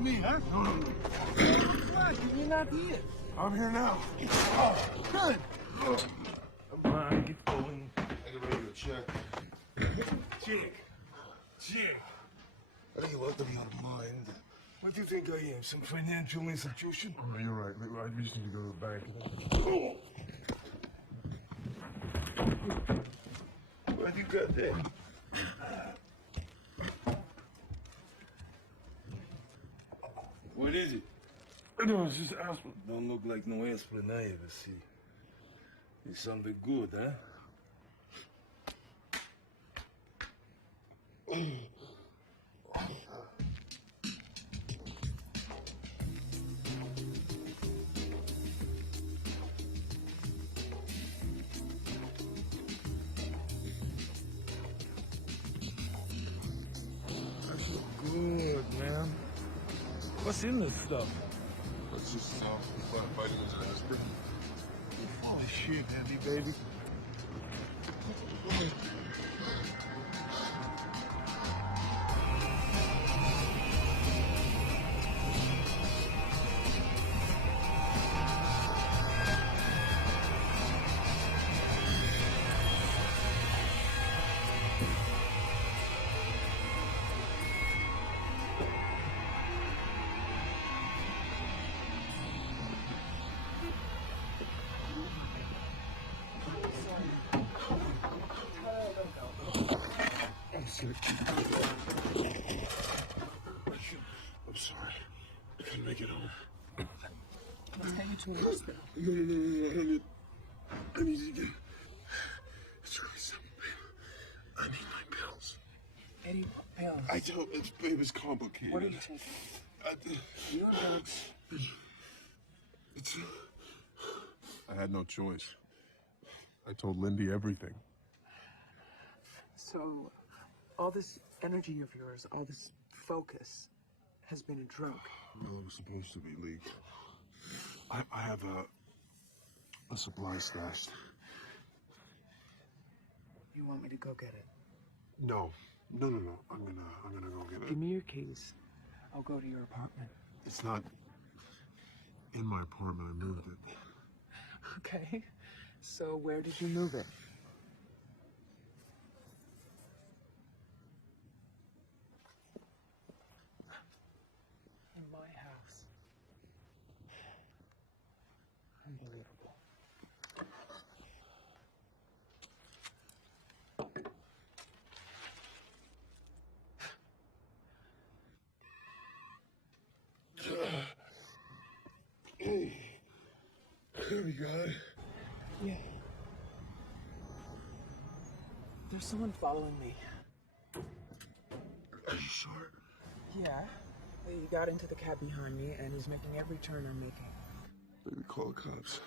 me, huh? Why? You're not here. I'm here now. Good. Come on, get going. I get ready to check. Check. I think you're out of your mind. What do you think I am? Some financial institution? Oh, you're right. I just need to go to the bank. What do you got there? What is it? No, it's just aspirin. Don't look like no aspirin I ever see. It's something good, huh? That's good, man. What's in this stuff? It's just vitamins and aspirin. You're full of shit, Andy, baby. I'm sorry. I couldn't make it home. Let's take you to a hospital. No. I need to get. It's really something, babe. I need my pills. Eddie, what pills? I don't. It's complicated. What are you taking? Your drugs. I had no choice. I told Lindy everything. So, all this energy of yours, all this focus, has been a drug. No, it was supposed to be legal. I have a supply stashed. You want me to go get it? No. I'm gonna go get it. Give me your keys. I'll go to your apartment. It's not in my apartment. I moved it. Okay. So where did you move it? In my house. Unbelievable. Hey. We got it. Yeah. There's someone following me. Are you sure? Yeah. He got into the cab behind me and he's making every turn I'm making. Maybe call the cops.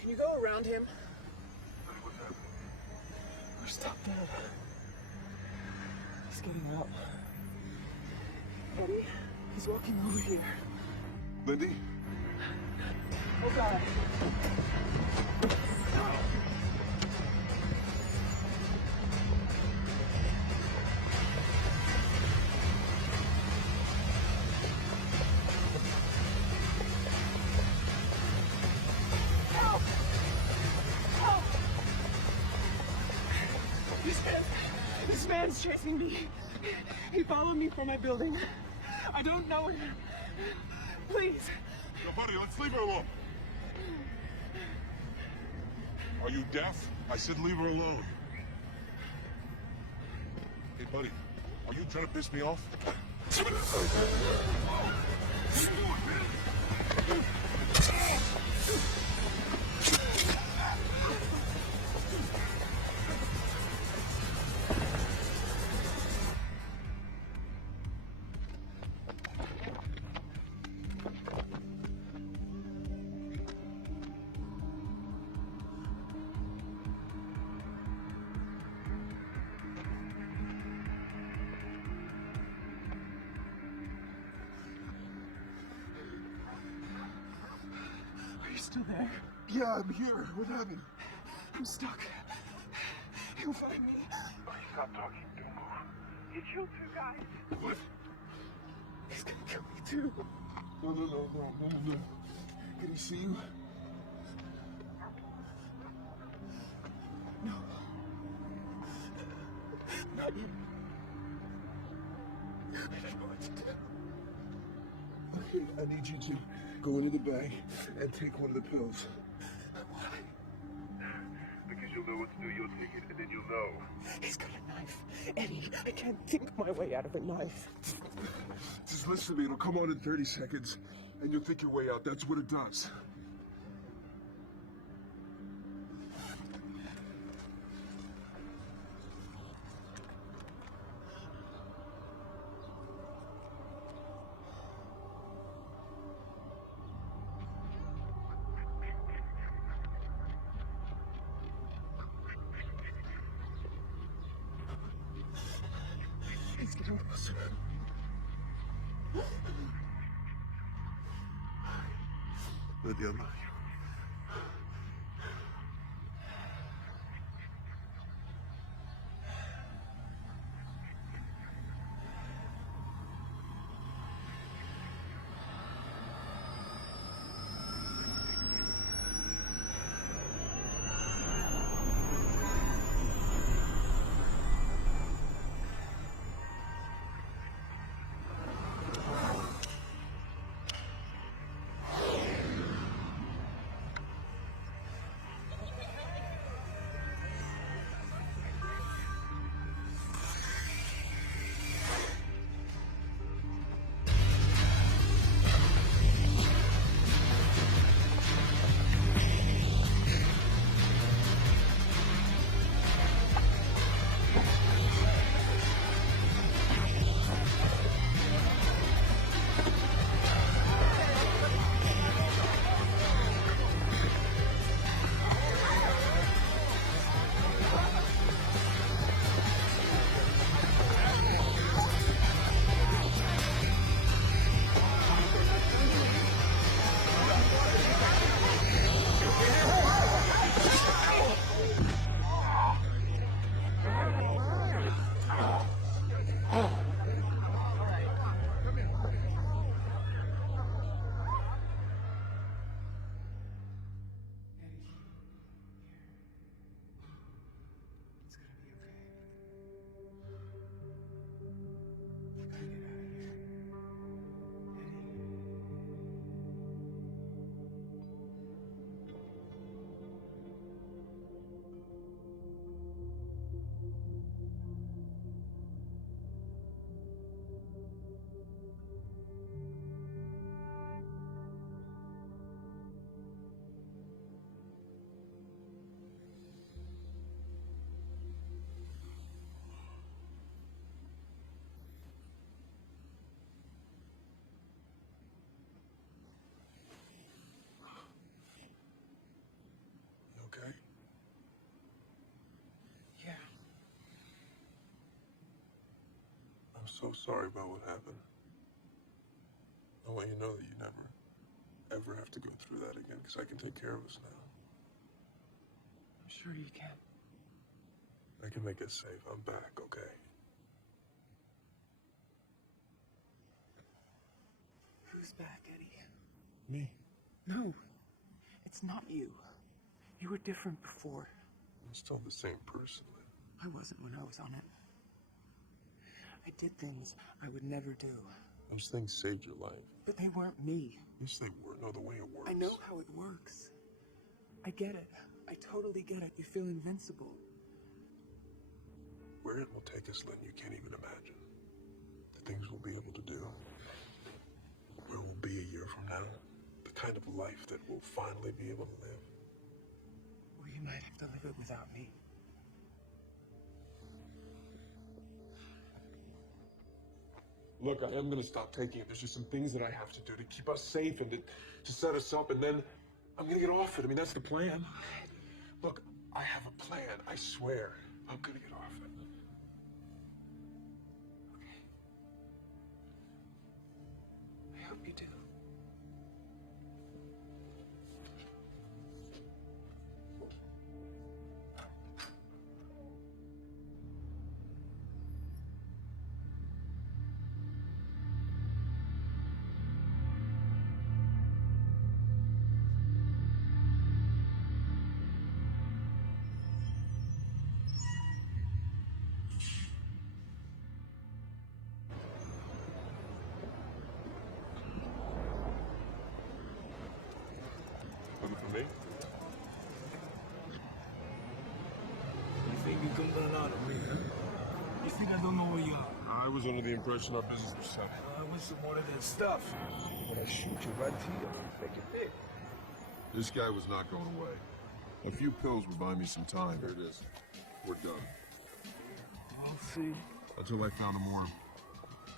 Can you go around him? What happened? We're stuck there. He's getting out. Eddie, he's walking over here. Lindy? Oh, God. Help! Help! This man's chasing me. He followed me from my building. I don't know him. Please. Yo, buddy, let's leave her alone. Are you deaf? I said leave her alone. Hey, buddy, are you trying to piss me off? Are you still there? Yeah, I'm here. What happened? I'm stuck. He'll find me. Stop talking. Don't move. You killed two guys. What? He's gonna kill me too. No. Can he see you? No. Not yet. I don't know what to do. Okay, I need you to go into the bag and take one of the pills. Why? Because you'll know what to do. You'll take it, and then you'll know. He's got a knife. Eddie, I can't think my way out of a knife. Just listen to me. It'll come on in 30 seconds, and you'll think your way out. That's what it does. He's getting closer. Lydia, okay? Yeah. I'm so sorry about what happened. I want you to know that you never, ever have to go through that again, because I can take care of us now. I'm sure you can. I can make us safe. I'm back, okay? Who's back, Eddie? Me. No, it's not you. You were different before. I'm still the same person. I wasn't when I was on it. I did things I would never do. Those things saved your life. But they weren't me. Yes, they were. No, the way it works. I know how it works. I get it. I totally get it. You feel invincible. Where it will take us, Lynn, you can't even imagine. The things we'll be able to do. Where we'll be a year from now. The kind of life that we'll finally be able to live. Or you might have to live it without me. Look, I am going to stop taking it. There's just some things that I have to do to keep us safe and to set us up, and then I'm going to get off it. I mean, that's the plan. Look, I have a plan. I swear. I'm going to get off it. Okay. I hope you do. come run out of me, huh? You think I don't know where you are? I was under the impression our business was set. I want some more of that stuff. When I shoot you right here, take it big. This guy was not going away. A few pills would buy me some time. Here it is. We're done. I'll see. Until I found a more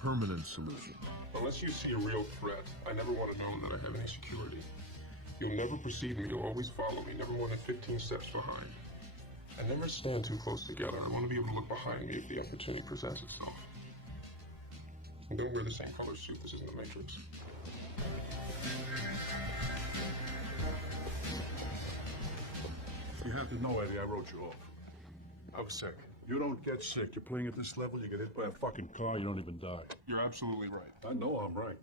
permanent solution. Unless you see a real threat, I never want to know that I have any security. You'll never precede me. You'll always follow me, never more than 15 steps behind. And never stand too close together. I want to be able to look behind me if the opportunity presents itself. And don't wear the same color suit. This isn't the Matrix. You have to know, Eddie, I wrote you off. I was sick. You don't get sick. You're playing at this level, you get hit by a fucking car, you don't even die. You're absolutely right. I know I'm right.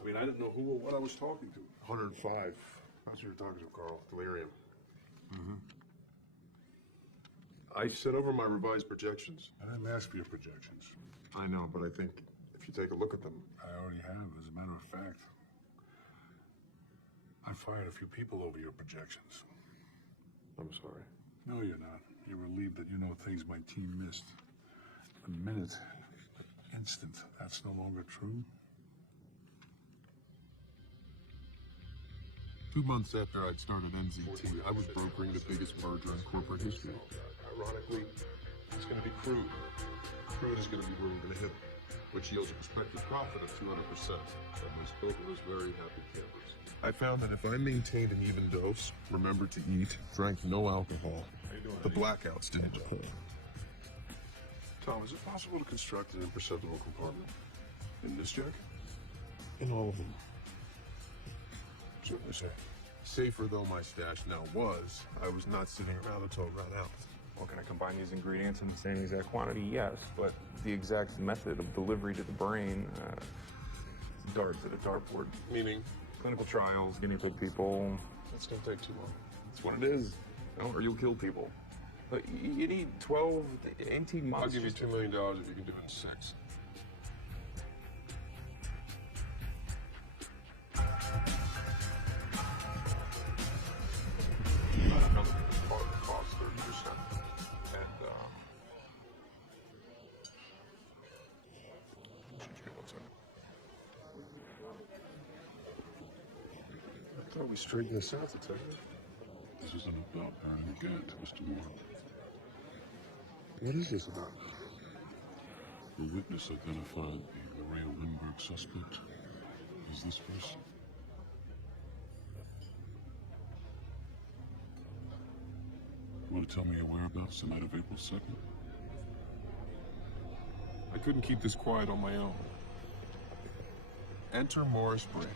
I mean, I didn't know who or what I was talking to. 105. That's what you're talking to, Carl. Delirium. I sent over my revised projections. I didn't ask for your projections. I know, but I think if you take a look at them, I already have, as a matter of fact. I fired a few people over your projections. I'm sorry. No, you're not. You're relieved that you know things my team missed. A minute, instant, that's no longer true. 2 months after I'd started NZT, I was brokering the biggest merger in corporate history. Ironically, it's going to be crude. Crude is going to be where we're going to hit, which yields a prospective profit of 200%. That makes both of us very happy campers. I found that if I maintained an even dose, remembered to eat, drank no alcohol, the blackouts didn't occur. Tom, is it possible to construct an imperceptible compartment in this jet? In all of them. Certainly, sir. Safer though my stash now was, I was not sitting around until it ran out. Well, can I combine these ingredients in the same exact quantity? Yes, but the exact method of delivery to the brain, darts at a dartboard. Meaning? Clinical trials, guinea pig people. It's going to take too long. That's what it is. Or you'll kill people. But you need 12 to 18 months. I'll give you $2 million if you can do it in 6. Cost 30%. And, I thought we straightened this out, Detective. This isn't about Baron Gant, Mr. Moore. What is this about? The witness identified the Lorraine Lindbergh suspect as this person. You want to tell me your whereabouts the night of April 2nd? I couldn't keep this quiet on my own. Enter Morris Brand,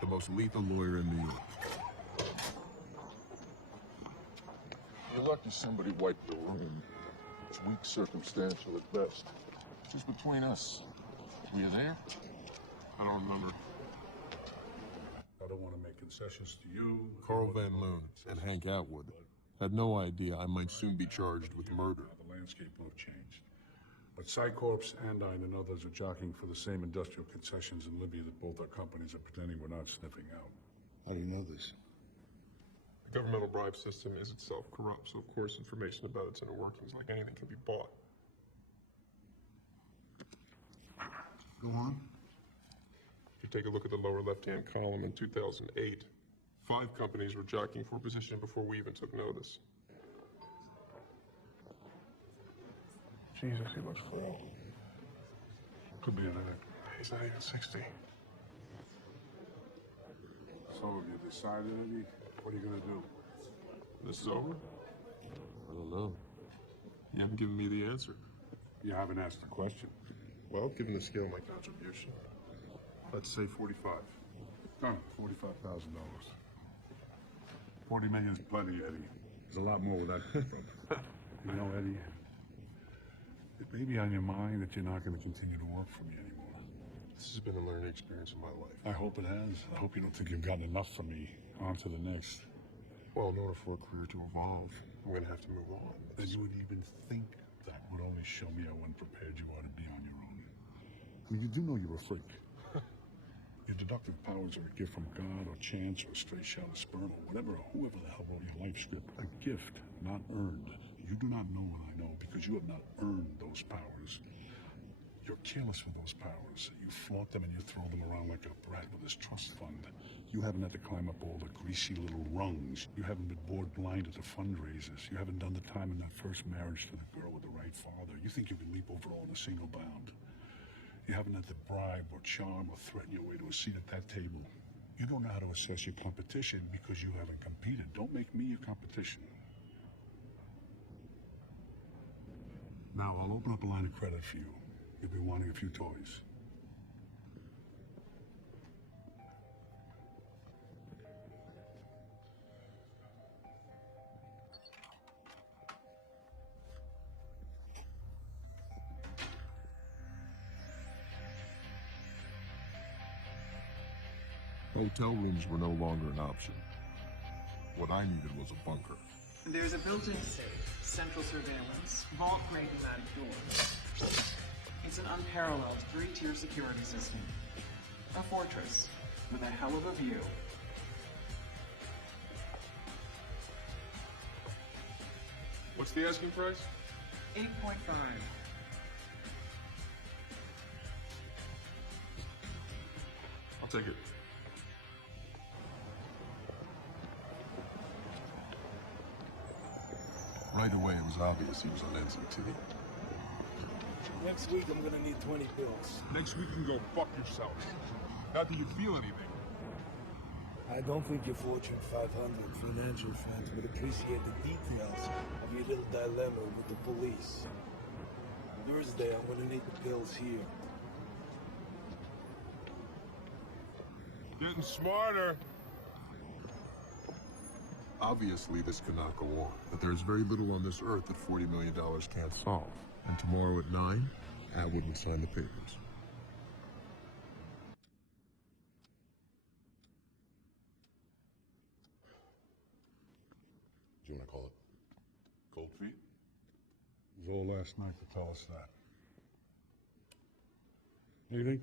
the most lethal lawyer in New York. You're lucky somebody wiped the room. It's weak circumstantial at best. Just between us. Were you there? I don't remember. I don't want to make concessions to you. Carl Van Loon and Hank Atwood had no idea I might soon be charged with murder. The landscape will have changed. But Psycorps, Andine, and others are jockeying for the same industrial concessions in Libya that both our companies are pretending we're not sniffing out. How do you know this? the governmental bribe system is itself corrupt, so of course information about its inner workings, like anything, can be bought. Go on. If you take a look at the lower left-hand column in 2008, 5 companies were jockeying for a position before we even took notice. Jesus, he looks frail. Could be an addict. He's not even 60. So have you decided, Eddie? What are you gonna do? This is over? I don't know. You haven't given me the answer. You haven't asked the question. Well, given the scale of my contribution, let's say 45. Done. $45,000. 40 million is plenty, Eddie. There's a lot more where that came from. You know, Eddie, it may be on your mind that you're not going to continue to work for me anymore. This has been a learning experience in my life. I hope it has. I hope you don't think you've gotten enough from me. On to the next. Well, in order for a career to evolve, I'm going to have to move on. That you would even think that would only show me how unprepared you are to be on your own. I mean, you do know you're a freak. Your deductive powers are a gift from God or chance or a stray shot of sperm or whatever, or whoever the hell wrote your life script. A gift, not earned. You do not know what I know because you have not earned those powers. You're careless with those powers. You flaunt them and you throw them around like a brat with his trust fund. You haven't had to climb up all the greasy little rungs. You haven't been bored blind at the fundraisers. You haven't done the time in that first marriage to the girl with the right father. You think you can leap over all in a single bound. You haven't had to bribe or charm or threaten your way to a seat at that table. You don't know how to assess your competition because you haven't competed. Don't make me your competition. Now, I'll open up a line of credit for you. You'll be wanting a few toys. Hotel rooms were no longer an option. What I needed was a bunker. There's a built-in safe, central surveillance, vault-grade pneumatic doors. It's an unparalleled three-tier security system. A fortress with a hell of a view. What's the asking price? 8.5. I'll take it. Right away, it was obvious he was on NZT. Next week, I'm gonna need 20 bills. Next week you can go fuck yourself. Not that you feel anything. I don't think your Fortune 500 financial friends would appreciate the details of your little dilemma with the police. Thursday, I'm gonna need the bills here. Getting smarter. Obviously, this could not go on. But there's very little on this earth that $40 million can't solve. And tomorrow at 9, Atwood would sign the papers. Do you want to call it cold feet? It was all last night to tell us that. Anything?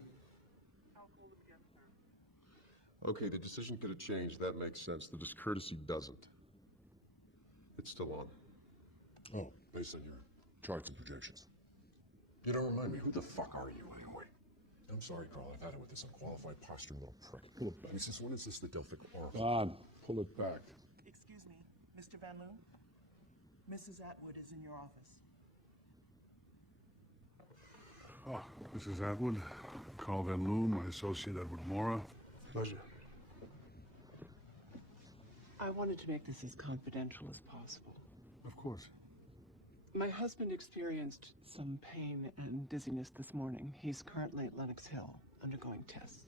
Okay, the decision could have changed. That makes sense. The discourtesy doesn't. It's still on. Oh, based on your charts and projections. You don't remind me, who the fuck are you anyway? I'm sorry, Carl. I've had it with this unqualified posturing little prick. Pull it back. Since when is this the Delphic Oracle? Don, pull it back. Excuse me, Mr. Van Loon? Mrs. Atwood is in your office. Oh, Mrs. Atwood, Carl Van Loon, my associate Edward Mora. Pleasure. I wanted to make this as confidential as possible. Of course. My husband experienced some pain and dizziness this morning. He's currently at Lenox Hill, undergoing tests.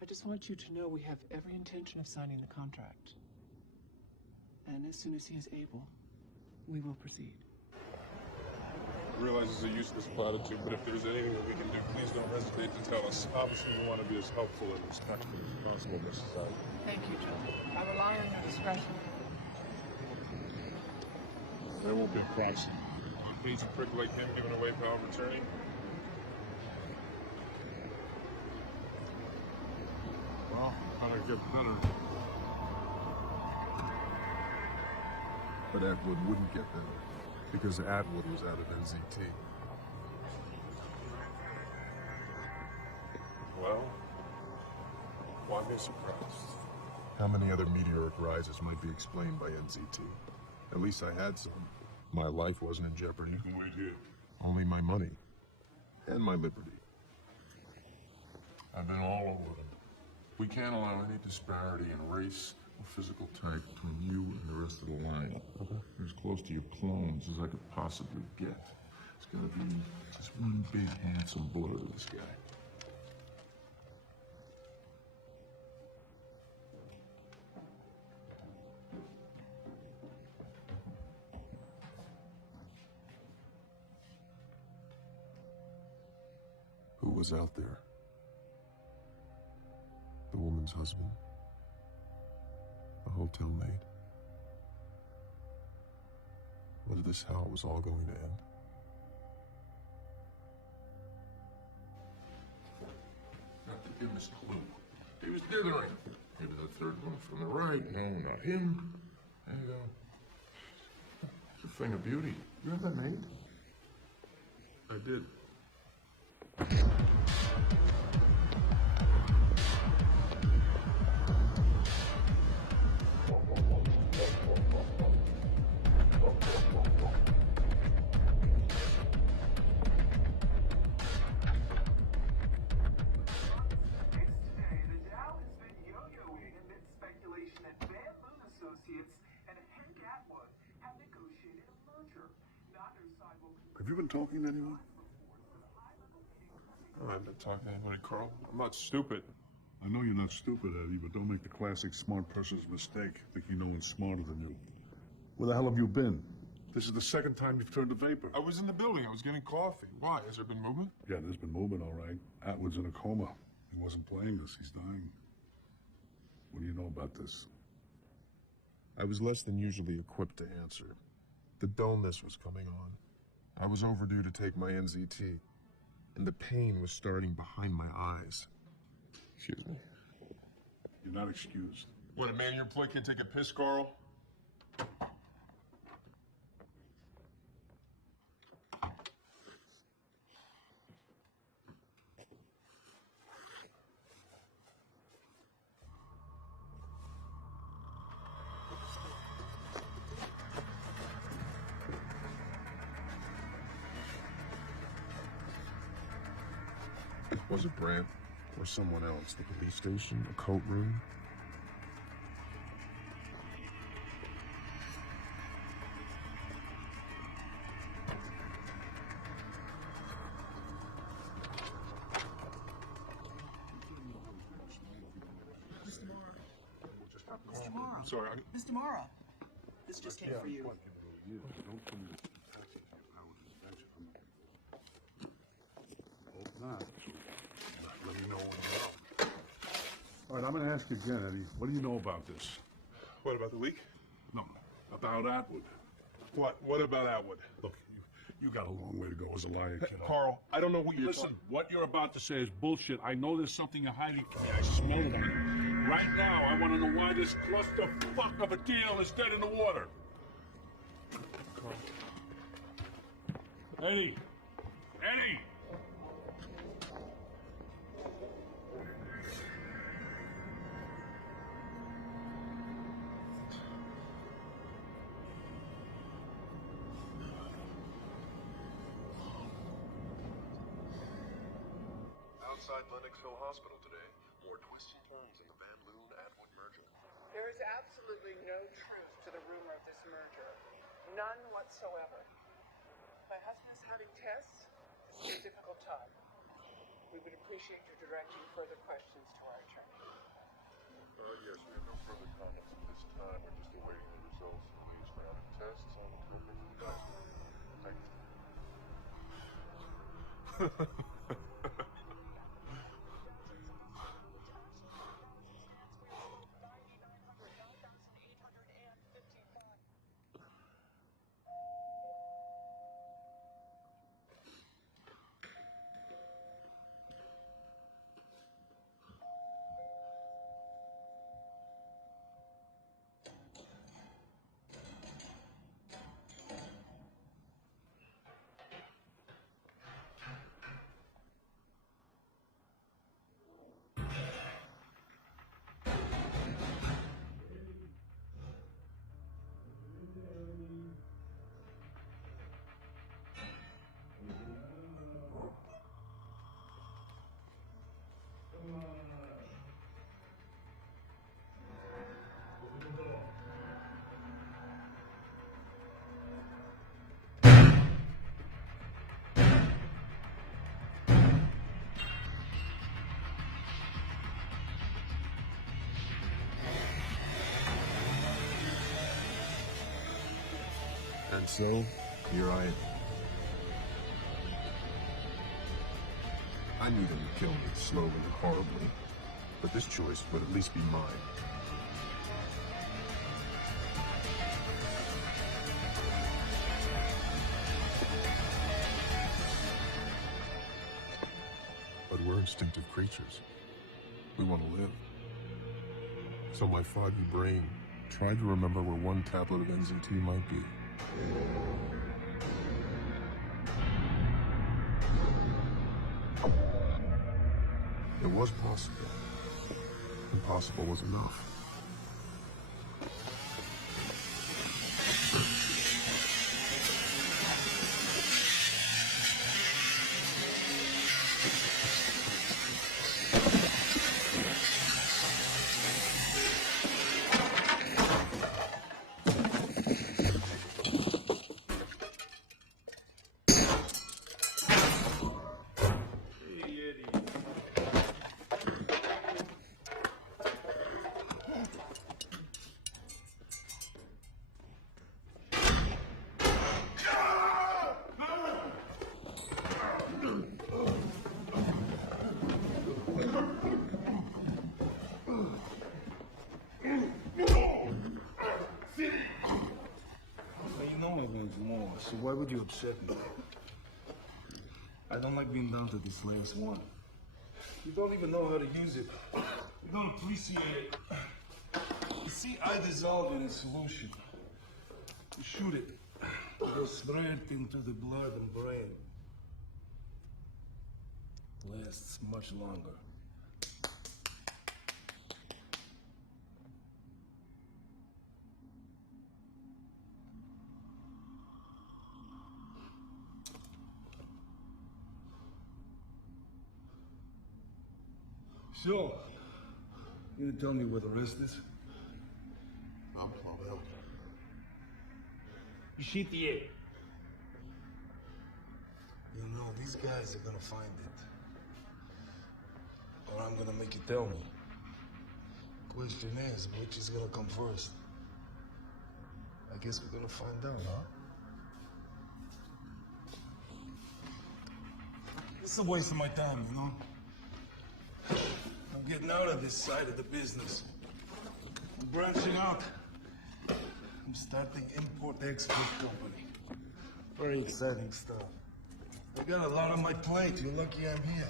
I just want you to know we have every intention of signing the contract. And as soon as he is able, we will proceed. I realize it's a useless platitude, but if there's anything that we can do, please don't hesitate to tell us. Obviously, we want to be as helpful and respectful as possible, Mrs. Atwood. Thank you, Joe. I rely on your discretion. There won't be a price. A crazy prick like him giving away power of attorney? Well, how to get better. But Atwood wouldn't get better, because Atwood was out of NZT. Well, why be surprised? How many other meteoric rises might be explained by NZT? At least I had some. My life wasn't in jeopardy. You can wait here. Only my money. And my liberty. I've been all over them. We can't allow any disparity in race or physical type between you and the rest of the line. You're as close to your clones as I could possibly get. It's gonna be just one big handsome blur to this guy. Who was out there? The woman's husband? The hotel maid? What if this how it was all going to end? Not to give us a clue. He was dithering. Maybe the third one from the right. No, not him. There you go. Thing of beauty. You have that made? I did. Have you been talking to anyone? I've been talking to anybody, Carl. I'm not stupid. I know you're not stupid, Eddie, but don't make the classic smart person's mistake, thinking no one's smarter than you. Where the hell have you been? This is the second time you've turned to vapor. I was in the building. I was getting coffee. Why? Has there been movement? Yeah, there's been movement, all right. Atwood's in a coma. He wasn't playing us. He's dying. What do you know about this? I was less than usually equipped to answer. The dullness was coming on. I was overdue to take my NZT, and the pain was starting behind my eyes. Excuse me. You're not excused. What, a man in your plate can take a piss, Carl? Was it Brant or someone else? The police station, a coat room? Mr. Mora. I'm sorry. Mr. Mora. This just came for you. Don't tell me this is passing your power to dispatch it. Hope not. Let me know when you know. All right, I'm going to ask you again, Eddie. What do you know about this? What about the leak? No, about Atwood. What about Atwood? Look, you got a long way to go as a liar, kiddo. Carl, I don't know what you're Listen, what you're about to say is bullshit. I know there's something you're hiding from me. I smell it on you. Right now, I want to know why this clusterfuck of a deal is dead in the water. Eddie! Eddie! Outside Lennoxville Hospital today, more twists and turns in the Van Loon-Atwood merger. There is absolutely no truth to the rumor of this merger. None whatsoever. My husband is having tests. This is a difficult time. We would appreciate you directing further questions to our attorney. Yes, we have no further comments at this time. We're just awaiting the results of these round of tests on the Thank you. And so, here I am. I knew they would kill me slowly and horribly, but this choice would at least be mine. But we're instinctive creatures. We want to live. So my foggy brain tried to remember where one tablet of NZT might be. was possible. Impossible was enough. You know I want more, so why would you upset me? I don't like being down to this last one. You don't even know how to use it. You don't appreciate it. You see, I dissolve in a solution. You shoot it. It goes straight into the blood and brain. Lasts much longer. So, you tell me where the rest is? I'm plumb. You shoot the air. You know, these guys are gonna find it. Or I'm gonna make you tell me. Question is, which is gonna come first? I guess we're gonna find out, huh? It's a waste of my time, you know? I'm getting out of this side of the business. I'm branching out. I'm starting import-export company. Very exciting stuff. I got a lot on my plate. You're lucky I'm here.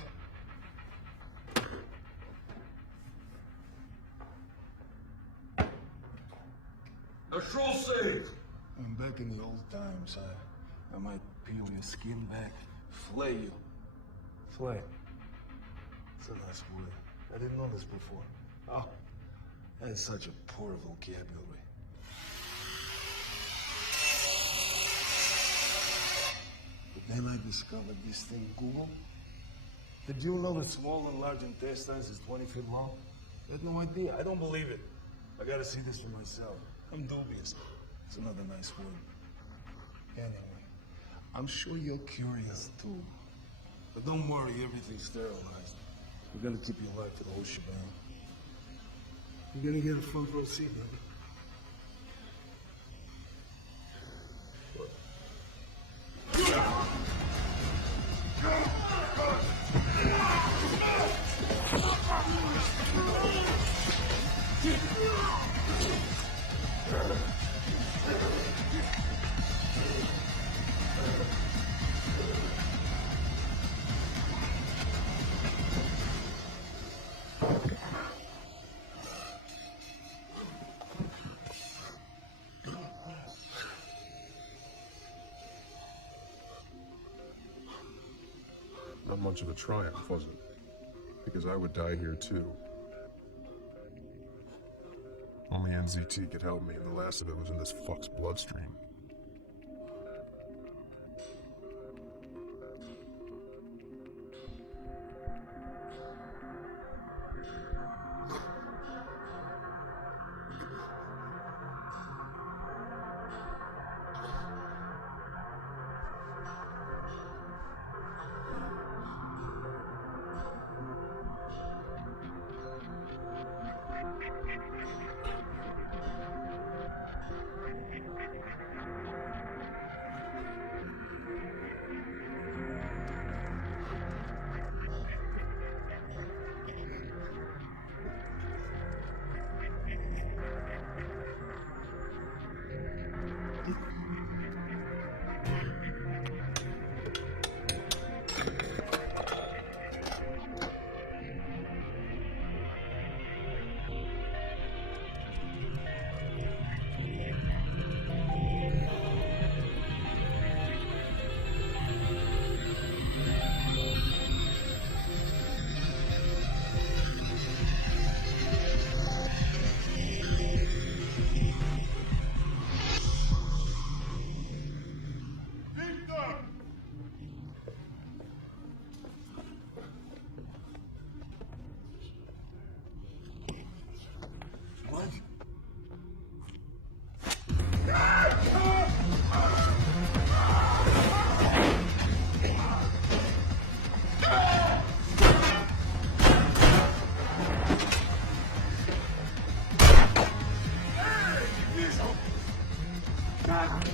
A troll save! I'm back in the old times. I might peel your skin back, flay you. Flay. It's a nice word. I didn't know this before. Oh, that's such a poor vocabulary. But then I discovered this thing, Google. Did you know that small and large intestines is 20 feet long? I had no idea. I don't believe it. I gotta see this for myself. I'm dubious. It's another nice word. Anyway, I'm sure you're curious too. But don't worry, everything's sterilized. We're gonna keep you alive for the whole shebang. You're gonna get a front row seat, baby. Not much of a triumph, was it? Because I would die here too. Only NZT could help me, and the last of it was in this fuck's bloodstream. Victor?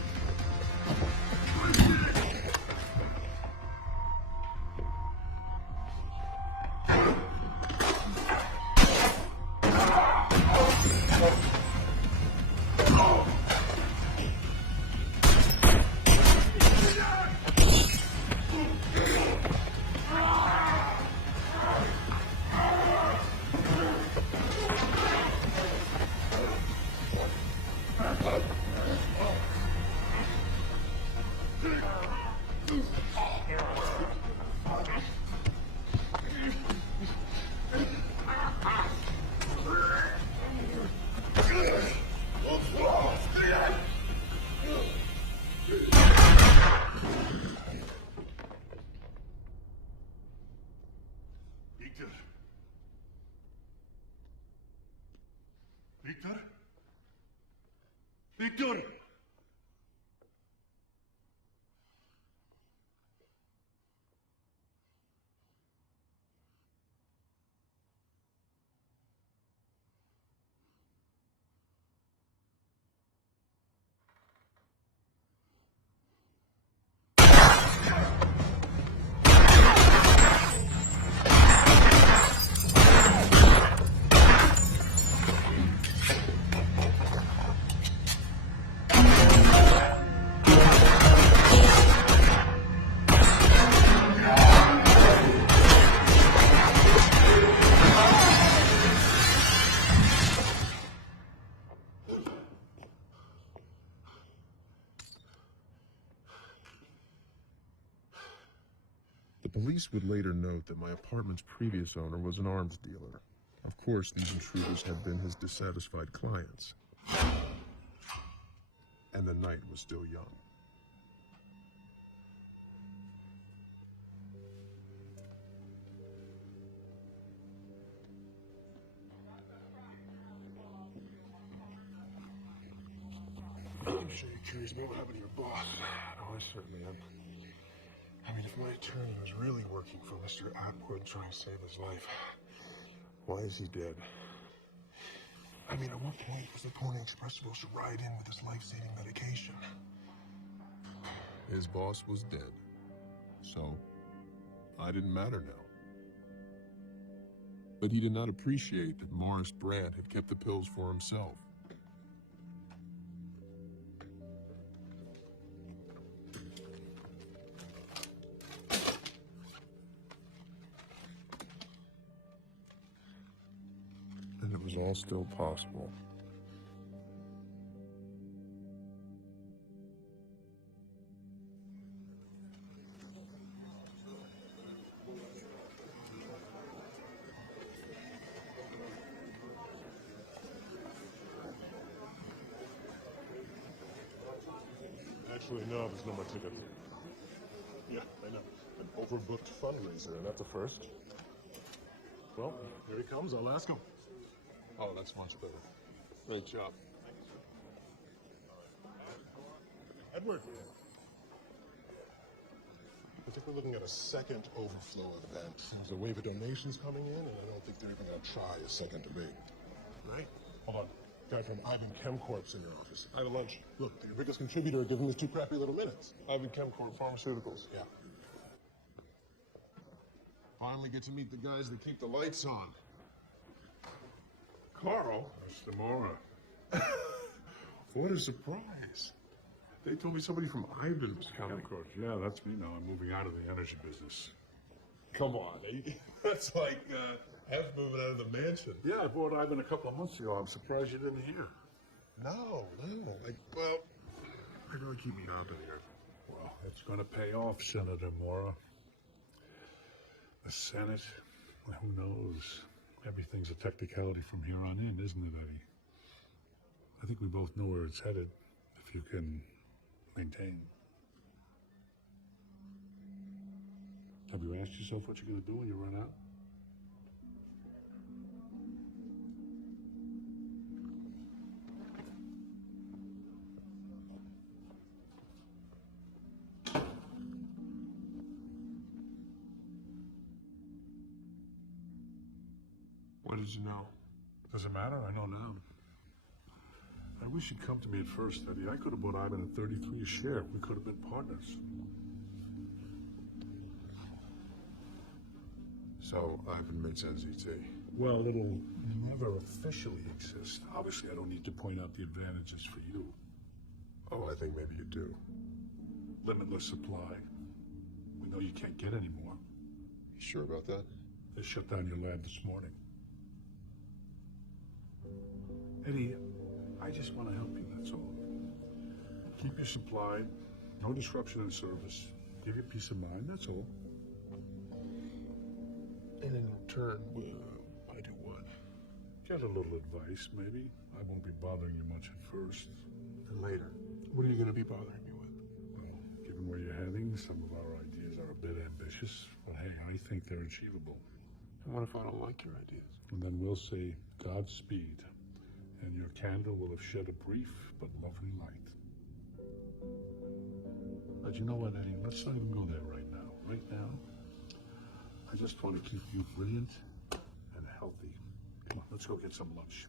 Victor? Victor! The police would later note that my apartment's previous owner was an arms dealer. Of course, these intruders had been his dissatisfied clients. And the night was still young. I'm sure you're curious about what happened to your boss. Oh, I certainly am. I mean, if my attorney was really working for Mr. Atwood trying to save his life, why is he dead? I mean, at what point was the Pony Express supposed to ride in with his life-saving medication? His boss was dead. So, I didn't matter now. But he did not appreciate that Morris Brand had kept the pills for himself. And it was all still possible. Actually, no, there's no more tickets. Yeah, I know. An overbooked fundraiser, and that's a first. Well, here he comes. I'll ask him. Oh, that's much better. Great job. Edward. I think we're looking at a second overflow event. There's a wave of donations coming in, and I don't think they're even going to try a second debate. Right? Hold on. Guy from Ivan Chemcorp's in your office. I have a lunch. Look, your biggest contributor, give him his 2 crappy little minutes. Ivan Chemcorp Pharmaceuticals. Yeah. Finally get to meet the guys that keep the lights on. Carl? Mr. Mora. What a surprise. They told me somebody from Ivan was coming. Chemcorp. Yeah, that's me now. I'm moving out of the energy business. Come on. That's like half moving out of the mansion. Yeah, I bought Ivan a couple of months ago. I'm surprised you didn't hear. No. Well, they really keep me out of here. Well, it's going to pay off, Senator Mora. The Senate, well, who knows? Everything's a technicality from here on in, isn't it, Eddie? I think we both know where it's headed, if you can maintain. Have you asked yourself what you're going to do when you run out? What did you know? Doesn't matter, I know now. I wish you'd come to me at first, Eddie. I could have bought Ivan at 33 a share. We could have been partners. So, Ivan makes NZT. Well, it'll never officially exist. Obviously, I don't need to point out the advantages for you. Oh, I think maybe you do. Limitless supply. We know you can't get any more. You sure about that? They shut down your lab this morning. Eddie, I just want to help you, that's all. Keep you supplied, no disruption in service, give you peace of mind, that's all. And in return, I do what? Get a little advice, maybe. I won't be bothering you much at first. And later, what are you going to be bothering me with? Well, given where you're heading, some of our ideas are a bit ambitious, but hey, I think they're achievable. And what if I don't like your ideas? And then we'll say Godspeed, and your candle will have shed a brief but lovely light. But you know what, Eddie? Let's not even go there right now. Right now, I just want to keep you brilliant and healthy. Come on, let's go get some lunch.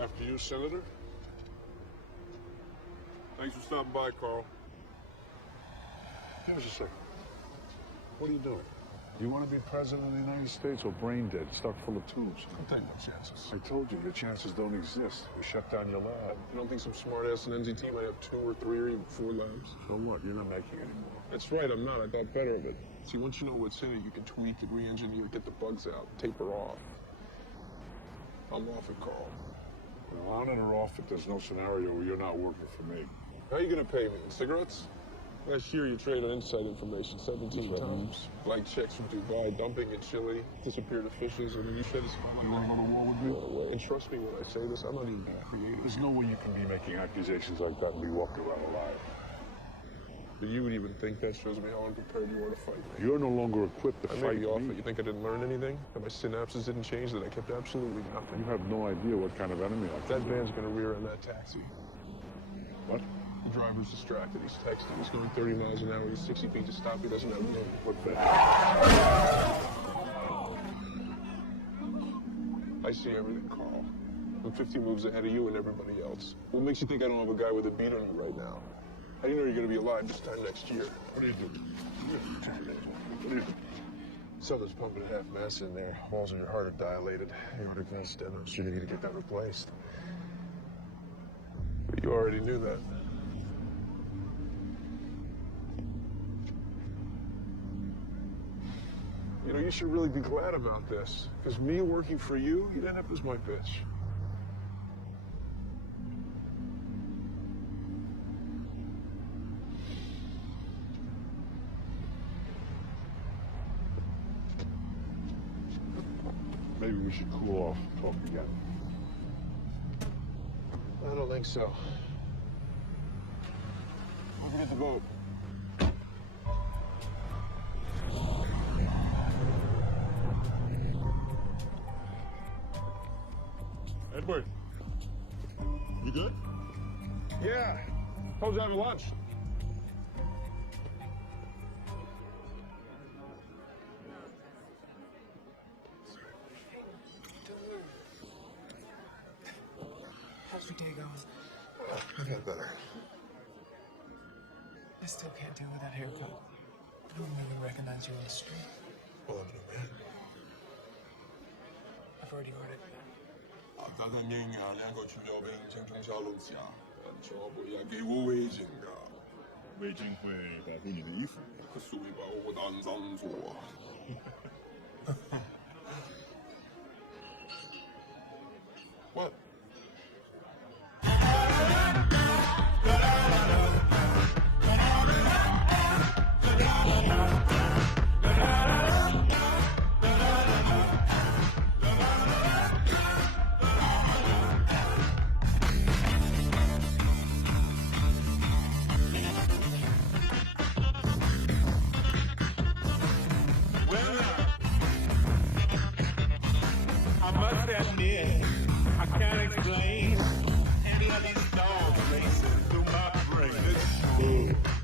After you, Senator. Thanks for stopping by, Carl. Here's a second. What are you doing? You want to be president of the United States or brain dead, stuck full of tubes? Don't take no chances. I told you, your chances don't exist. We shut down your lab. You don't think some smart-ass in NZT might have 2 or 3 or even 4 labs? So what? You're not making any more. That's right, I'm not. I thought better of it. See, once you know what's in it, you can tweak it, re-engineer it, get the bugs out, taper off. I'm off it, Carl. Well, on it or off it, there's no scenario where you're not working for me. How are you gonna pay me? In cigarettes? Last year you traded inside information 17 times. Blank checks from Dubai, dumping in Chile, disappeared officials, and you said it's You want to go to war with me? And trust me when I say this, I'm not even creative. There's no way you can be making accusations like that and be walking around alive. But you would even think that shows me how unprepared you are to fight me. You're no longer equipped to I may fight be off me. it. You think I didn't learn anything? That my synapses didn't change? That I kept absolutely nothing? You have no idea what kind of enemy I That man's gonna rear in that taxi. What? The driver's distracted. He's texting. He's going 30 miles an hour. He's 60 feet to stop. He doesn't have room. What the? I see everything, Carl. I'm 50 moves ahead of you and everybody else. What makes you think I don't have a guy with a beat on me right now? How do you know you're gonna be alive this time next year? What are you doing? What are you doing? Something's pumping half mass in there. Walls of your heart are dilated. Aortic vein stenosis. You need to get that replaced. But you already knew that. You know, you should really be glad about this. Because me working for you, you'd end up as my bitch. Maybe we should cool off and talk again. I don't think so. Don't forget to vote. Edward, you good? Yeah. Told you to have lunch. How's your day going? I got better. I still can't deal with that haircut. I wouldn't even recognize you on the street. Well, I'm a new man. I've already ordered. 咱的命啊，两个去标兵，青春小路下，全部也给我围巾啊！围巾会保护你的衣服。可所以把我当脏做。What? I can't explain. Bloody storm racing through my brain.